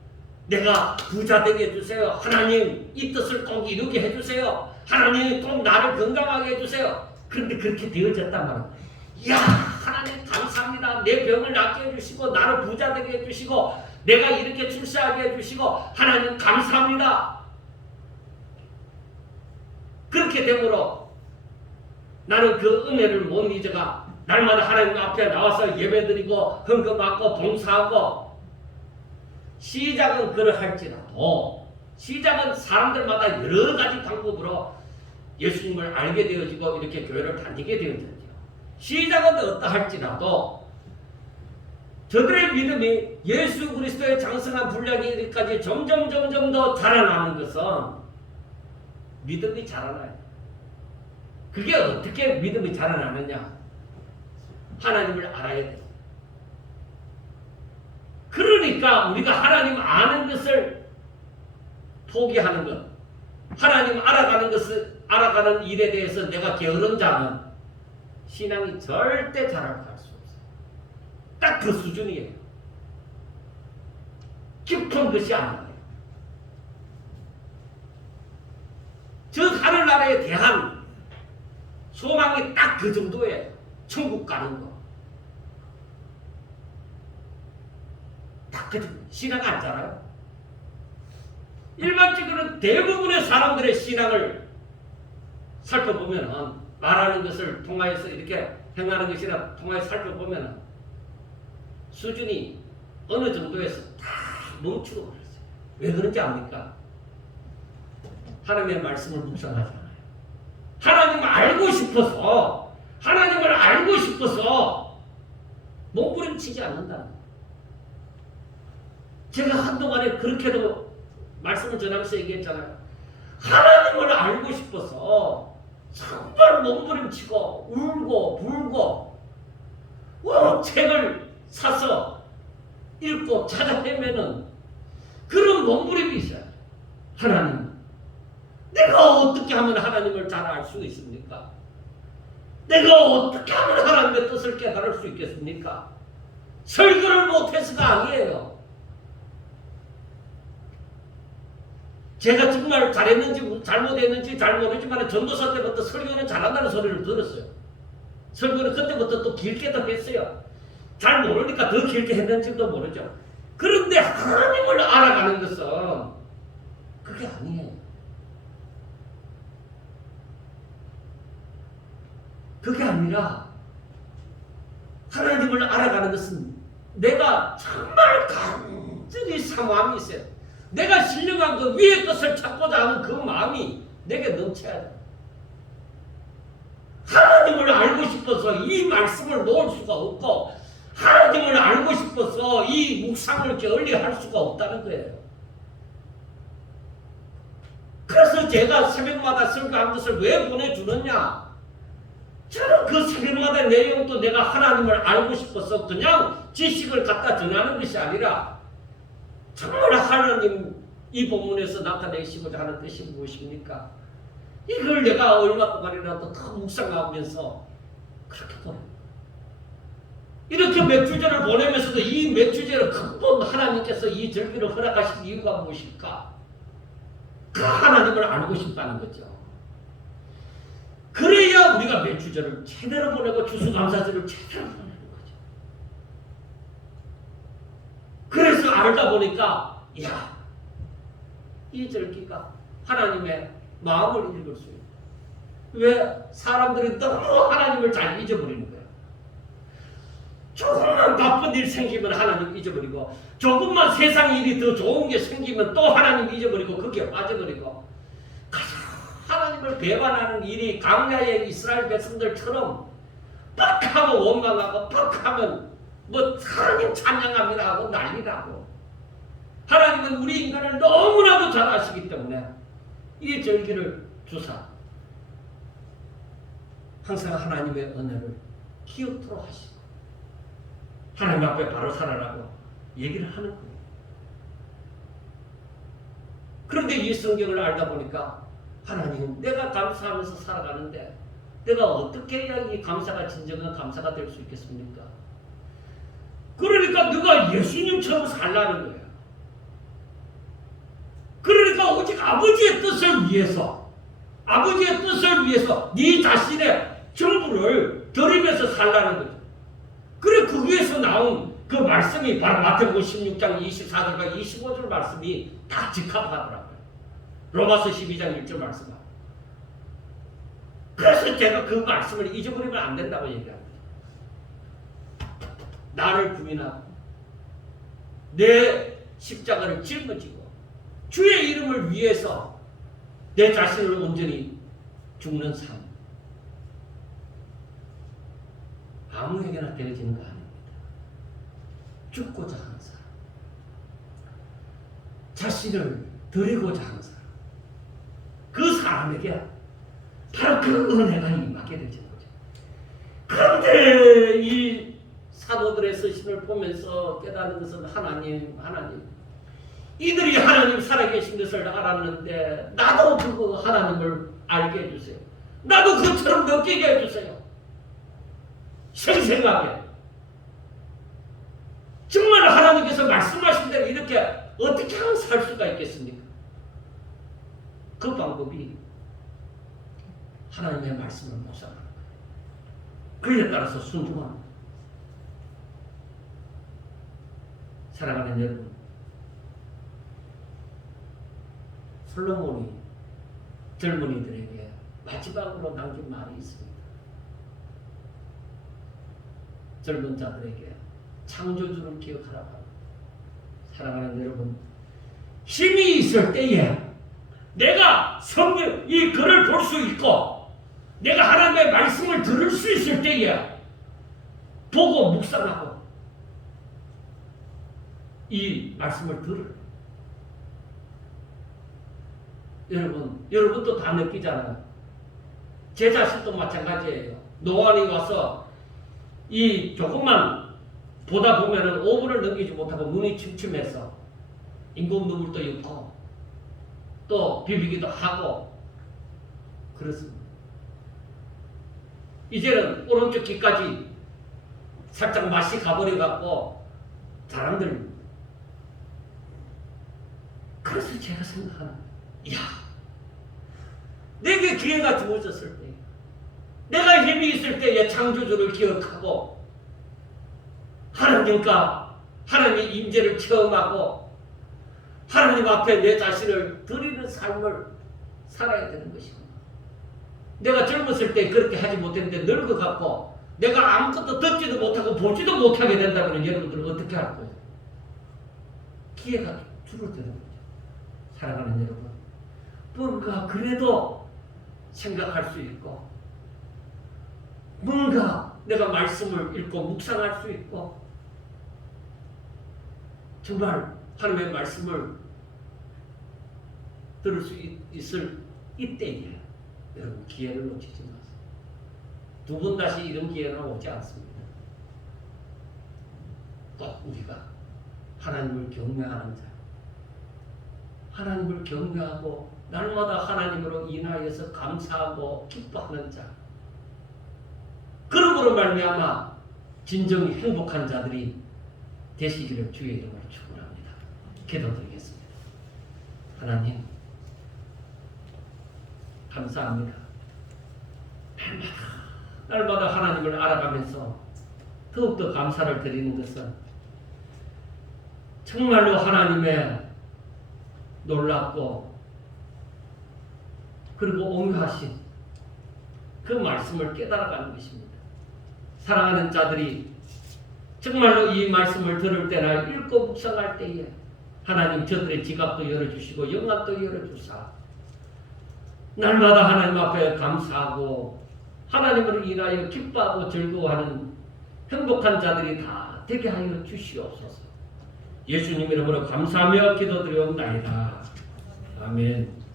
내가 부자 되게 해주세요. 하나님 이 뜻을 꼭 이루게 해주세요. 하나님 꼭 나를 건강하게 해주세요. 그런데 그렇게 되어졌단 말이에요. 이야 하나님 감사합니다. 내 병을 낫게 해주시고 나를 부자 되게 해주시고 내가 이렇게 출세하게 해주시고 하나님 감사합니다. 그렇게 되므로 나는 그 은혜를 못 잊어가 날마다 하나님 앞에 나와서 예배드리고 헌금받고 봉사하고 시작은 그러할지라도 시작은 사람들마다 여러 가지 방법으로 예수님을 알게 되어지고 이렇게 교회를 다니게 되어지죠. 시작은 어떠할지라도 저들의 믿음이 예수 그리스도의 장성한 분량이 이르기까지 점점 더 자라나는 것은 믿음이 자라나요. 그게 어떻게 믿음이 자라나느냐? 하나님을 알아야 돼요. 그러니까 우리가 하나님 아는 것을 포기하는 것, 하나님 알아가는 것을 알아가는 일에 대해서 내가 게으른 자는 신앙이 절대 자라갈 수 없어요. 딱 그 수준이에요. 깊은 것이 아니에요. 저 하늘나라에 대한 소망이 딱 그 정도예요. 천국 가는 거. 딱 그 정도. 신앙 안 자라요. 일반적으로 대부분의 사람들의 신앙을 살펴보면 말하는 것을 통하여서 이렇게 행하는 것이나 통하여서 살펴보면 수준이 어느 정도에서 다 멈추고 버렸어요. 왜 그런지 압니까? 하나님의 말씀을 묵상하잖아요. 하나님을 알고 싶어서 하나님을 알고 싶어서 몸부림치지 않는다. 제가 한동안에 그렇게도 말씀을 전하면서 얘기했잖아요. 하나님을 알고 싶어서 정말 몸부림치고 울고 불고 책을 사서 읽고 찾아 헤매는 그런 몸부림이 있어요. 하나님, 내가 어떻게 하면 하나님을 잘 알 수 있습니까? 내가 어떻게 하면 하나님의 뜻을 깨달을 수 있겠습니까? 설교를 못해서가 아니에요. 제가 정말 잘했는지 잘못했는지 잘 모르지만 전도사 때부터 설교는 잘한다는 소리를 들었어요. 설교는 그때부터 또 길게도 했어요. 잘 모르니까 더 길게 했는지도 모르죠. 그런데 하나님을 알아가는 것은 그게 아니에요. 그게 아니라 하나님을 알아가는 것은 내가 정말 간절히 사모함이 있어요. 내가 신령한 그 위의 것을 찾고자 하는 그 마음이 내게 넘쳐야 돼. 하나님을 알고 싶어서 이 말씀을 놓을 수가 없고 하나님을 알고 싶어서 이 묵상을 게을리할 수가 없다는 거예요. 그래서 제가 새벽마다 설교한 것을 왜 보내주느냐? 저는 그 새벽마다 내용도 내가 하나님을 알고 싶어서 그냥 지식을 갖다 전하는 것이 아니라 정말 하나님 이 본문에서 나타내시고자 하는 뜻이 무엇입니까? 이걸 내가 얼마 동안이라도 더 묵상하면서 그렇게 보내. 이렇게 몇 주제를 보내면서도 이 몇 주제를 근본 하나님께서 이 절기를 허락하신 이유가 무엇일까? 그 하나님을 알고 싶다는 거죠. 그래야 우리가 몇 주제를 제대로 보내고 추수감사절을 제대로 보내는 거죠. 그래서 알다 보니까 야, 이 절기가 하나님의 마음을 읽을 수 있는. 왜? 사람들이 너무 하나님을 잘 잊어버리는 거예요. 조금만 나쁜 일 생기면 하나님 잊어버리고 조금만 세상 일이 더 좋은 게 생기면 또 하나님 잊어버리고 거기에 빠져버리고 하나님을 배반하는 일이 광야의 이스라엘 백성들처럼 뻑하면 원망하고 뻑하면 뭐 하나님 찬양합니다 하고 난리라고. 하나님은 우리 인간을 너무나도 잘 아시기 때문에 이 절기를 주사 항상 하나님의 은혜를 기억토록 하시고 하나님 앞에 바로 살아라고 얘기를 하는 거예요. 그런데 이 성경을 알다 보니까 하나님, 내가 감사하면서 살아가는데 내가 어떻게 해야 이 감사가 진정한 감사가 될 수 있겠습니까? 그러니까 누가 예수님처럼 살라는 거예요. 그러니까 오직 아버지의 뜻을 위해서 네 자신의 전부를 드리면서 살라는 거죠. 그래 거기에서 나온 그 말씀이 바로 마태복음 16장 24절과 25절 말씀이 다 적합하더라고요. 로마서 12장 1절 말씀하고. 그래서 제가 그 말씀을 잊어버리면 안 된다고 얘기합니다. 나를 부인하고 내 십자가를 짊어지고 주의 이름을 위해서 내 자신을 온전히 죽는 삶. 아무에게나 되어지는 거 아닙니다. 죽고자 하는 사람, 자신을 드리고자 하는 사람, 그 사람에게 바로 그 은혜가 임하게 되는 거죠. 그런데 이 사도들의 애쓰심을 보면서 깨닫는 것은 하나님 이들이 하나님 살아계신 것을 알았는데 나도 그거 하나님을 알게 해주세요. 나도 그처럼 느끼게 해주세요. 생생하게. 정말 하나님께서 말씀하신 대로 이렇게 어떻게 하면 살 수가 있겠습니까? 그 방법이 하나님의 말씀을 묵상하는 거예요. 그에 따라서 순종하는 거예요. 사랑하는 여러분, 솔로몬이 젊은이들에게 마지막으로 남긴 말이 있습니다. 젊은 자들에게 창조주를 기억하라고 합니다. 사랑하는 여러분, 힘이 있을 때에 내가 성경 이 글을 볼 수 있고 내가 하나님의 말씀을 들을 수 있을 때에 보고 묵상하고 이 말씀을 들을. 여러분도 다 느끼잖아요. 제 자신도 마찬가지예요. 노안이 와서 이 조금만 보다 보면은 5분을 넘기지 못하고 눈이 침침해서 인공 눈물도 있고 또 비비기도 하고 그렇습니다. 이제는 오른쪽 귀까지 살짝 맛이 가버려 갖고 잘 안 들립니다. 그래서 제가 생각하는, 이야, 내게 기회가 주어졌을 때, 내가 힘이 있을 때에 창조주를 기억하고 하나님과 하나님의 임재를 체험하고 하나님 앞에 내 자신을 드리는 삶을 살아야 되는 것입니다. 내가 젊었을 때 그렇게 하지 못했는데 늙어갖고 내가 아무것도 듣지도 못하고 보지도 못하게 된다면 여러분들은 어떻게 할 거예요? 기회가 줄어드는 거죠. 사랑하는 여러분, 뭔가 그래도 생각할 수 있고 뭔가 내가 말씀을 읽고 묵상할 수 있고 정말 하나님의 말씀을 들을 수 있을 이때에 여러분 기회를 놓치지 마세요. 두 번 다시 이런 기회는 오지 않습니다. 꼭 우리가 하나님을 경외하는 자, 하나님을 경외하고 날마다 하나님으로 인하여서 감사하고 기뻐하는 자, 그러므로 말미암아 진정히 행복한 자들이 되시기를 주의 이름으로 축원합니다. 기도드리겠습니다. 하나님 감사합니다. 날마다 하나님을 알아가면서 더욱더 감사를 드리는 것은 정말로 하나님의 놀랍고 그리고 오묘하신 그 말씀을 깨달아가는 것입니다. 사랑하는 자들이 정말로 이 말씀을 들을 때나 읽고 묵상할 때에 하나님 저들의 지갑도 열어주시고 영안도 열어주사 날마다 하나님 앞에 감사하고 하나님을 인하여 기뻐하고 즐거워하는 행복한 자들이 다 되게 하여 주시옵소서. 예수님 이름으로 감사하며 기도드리옵나이다. 아멘.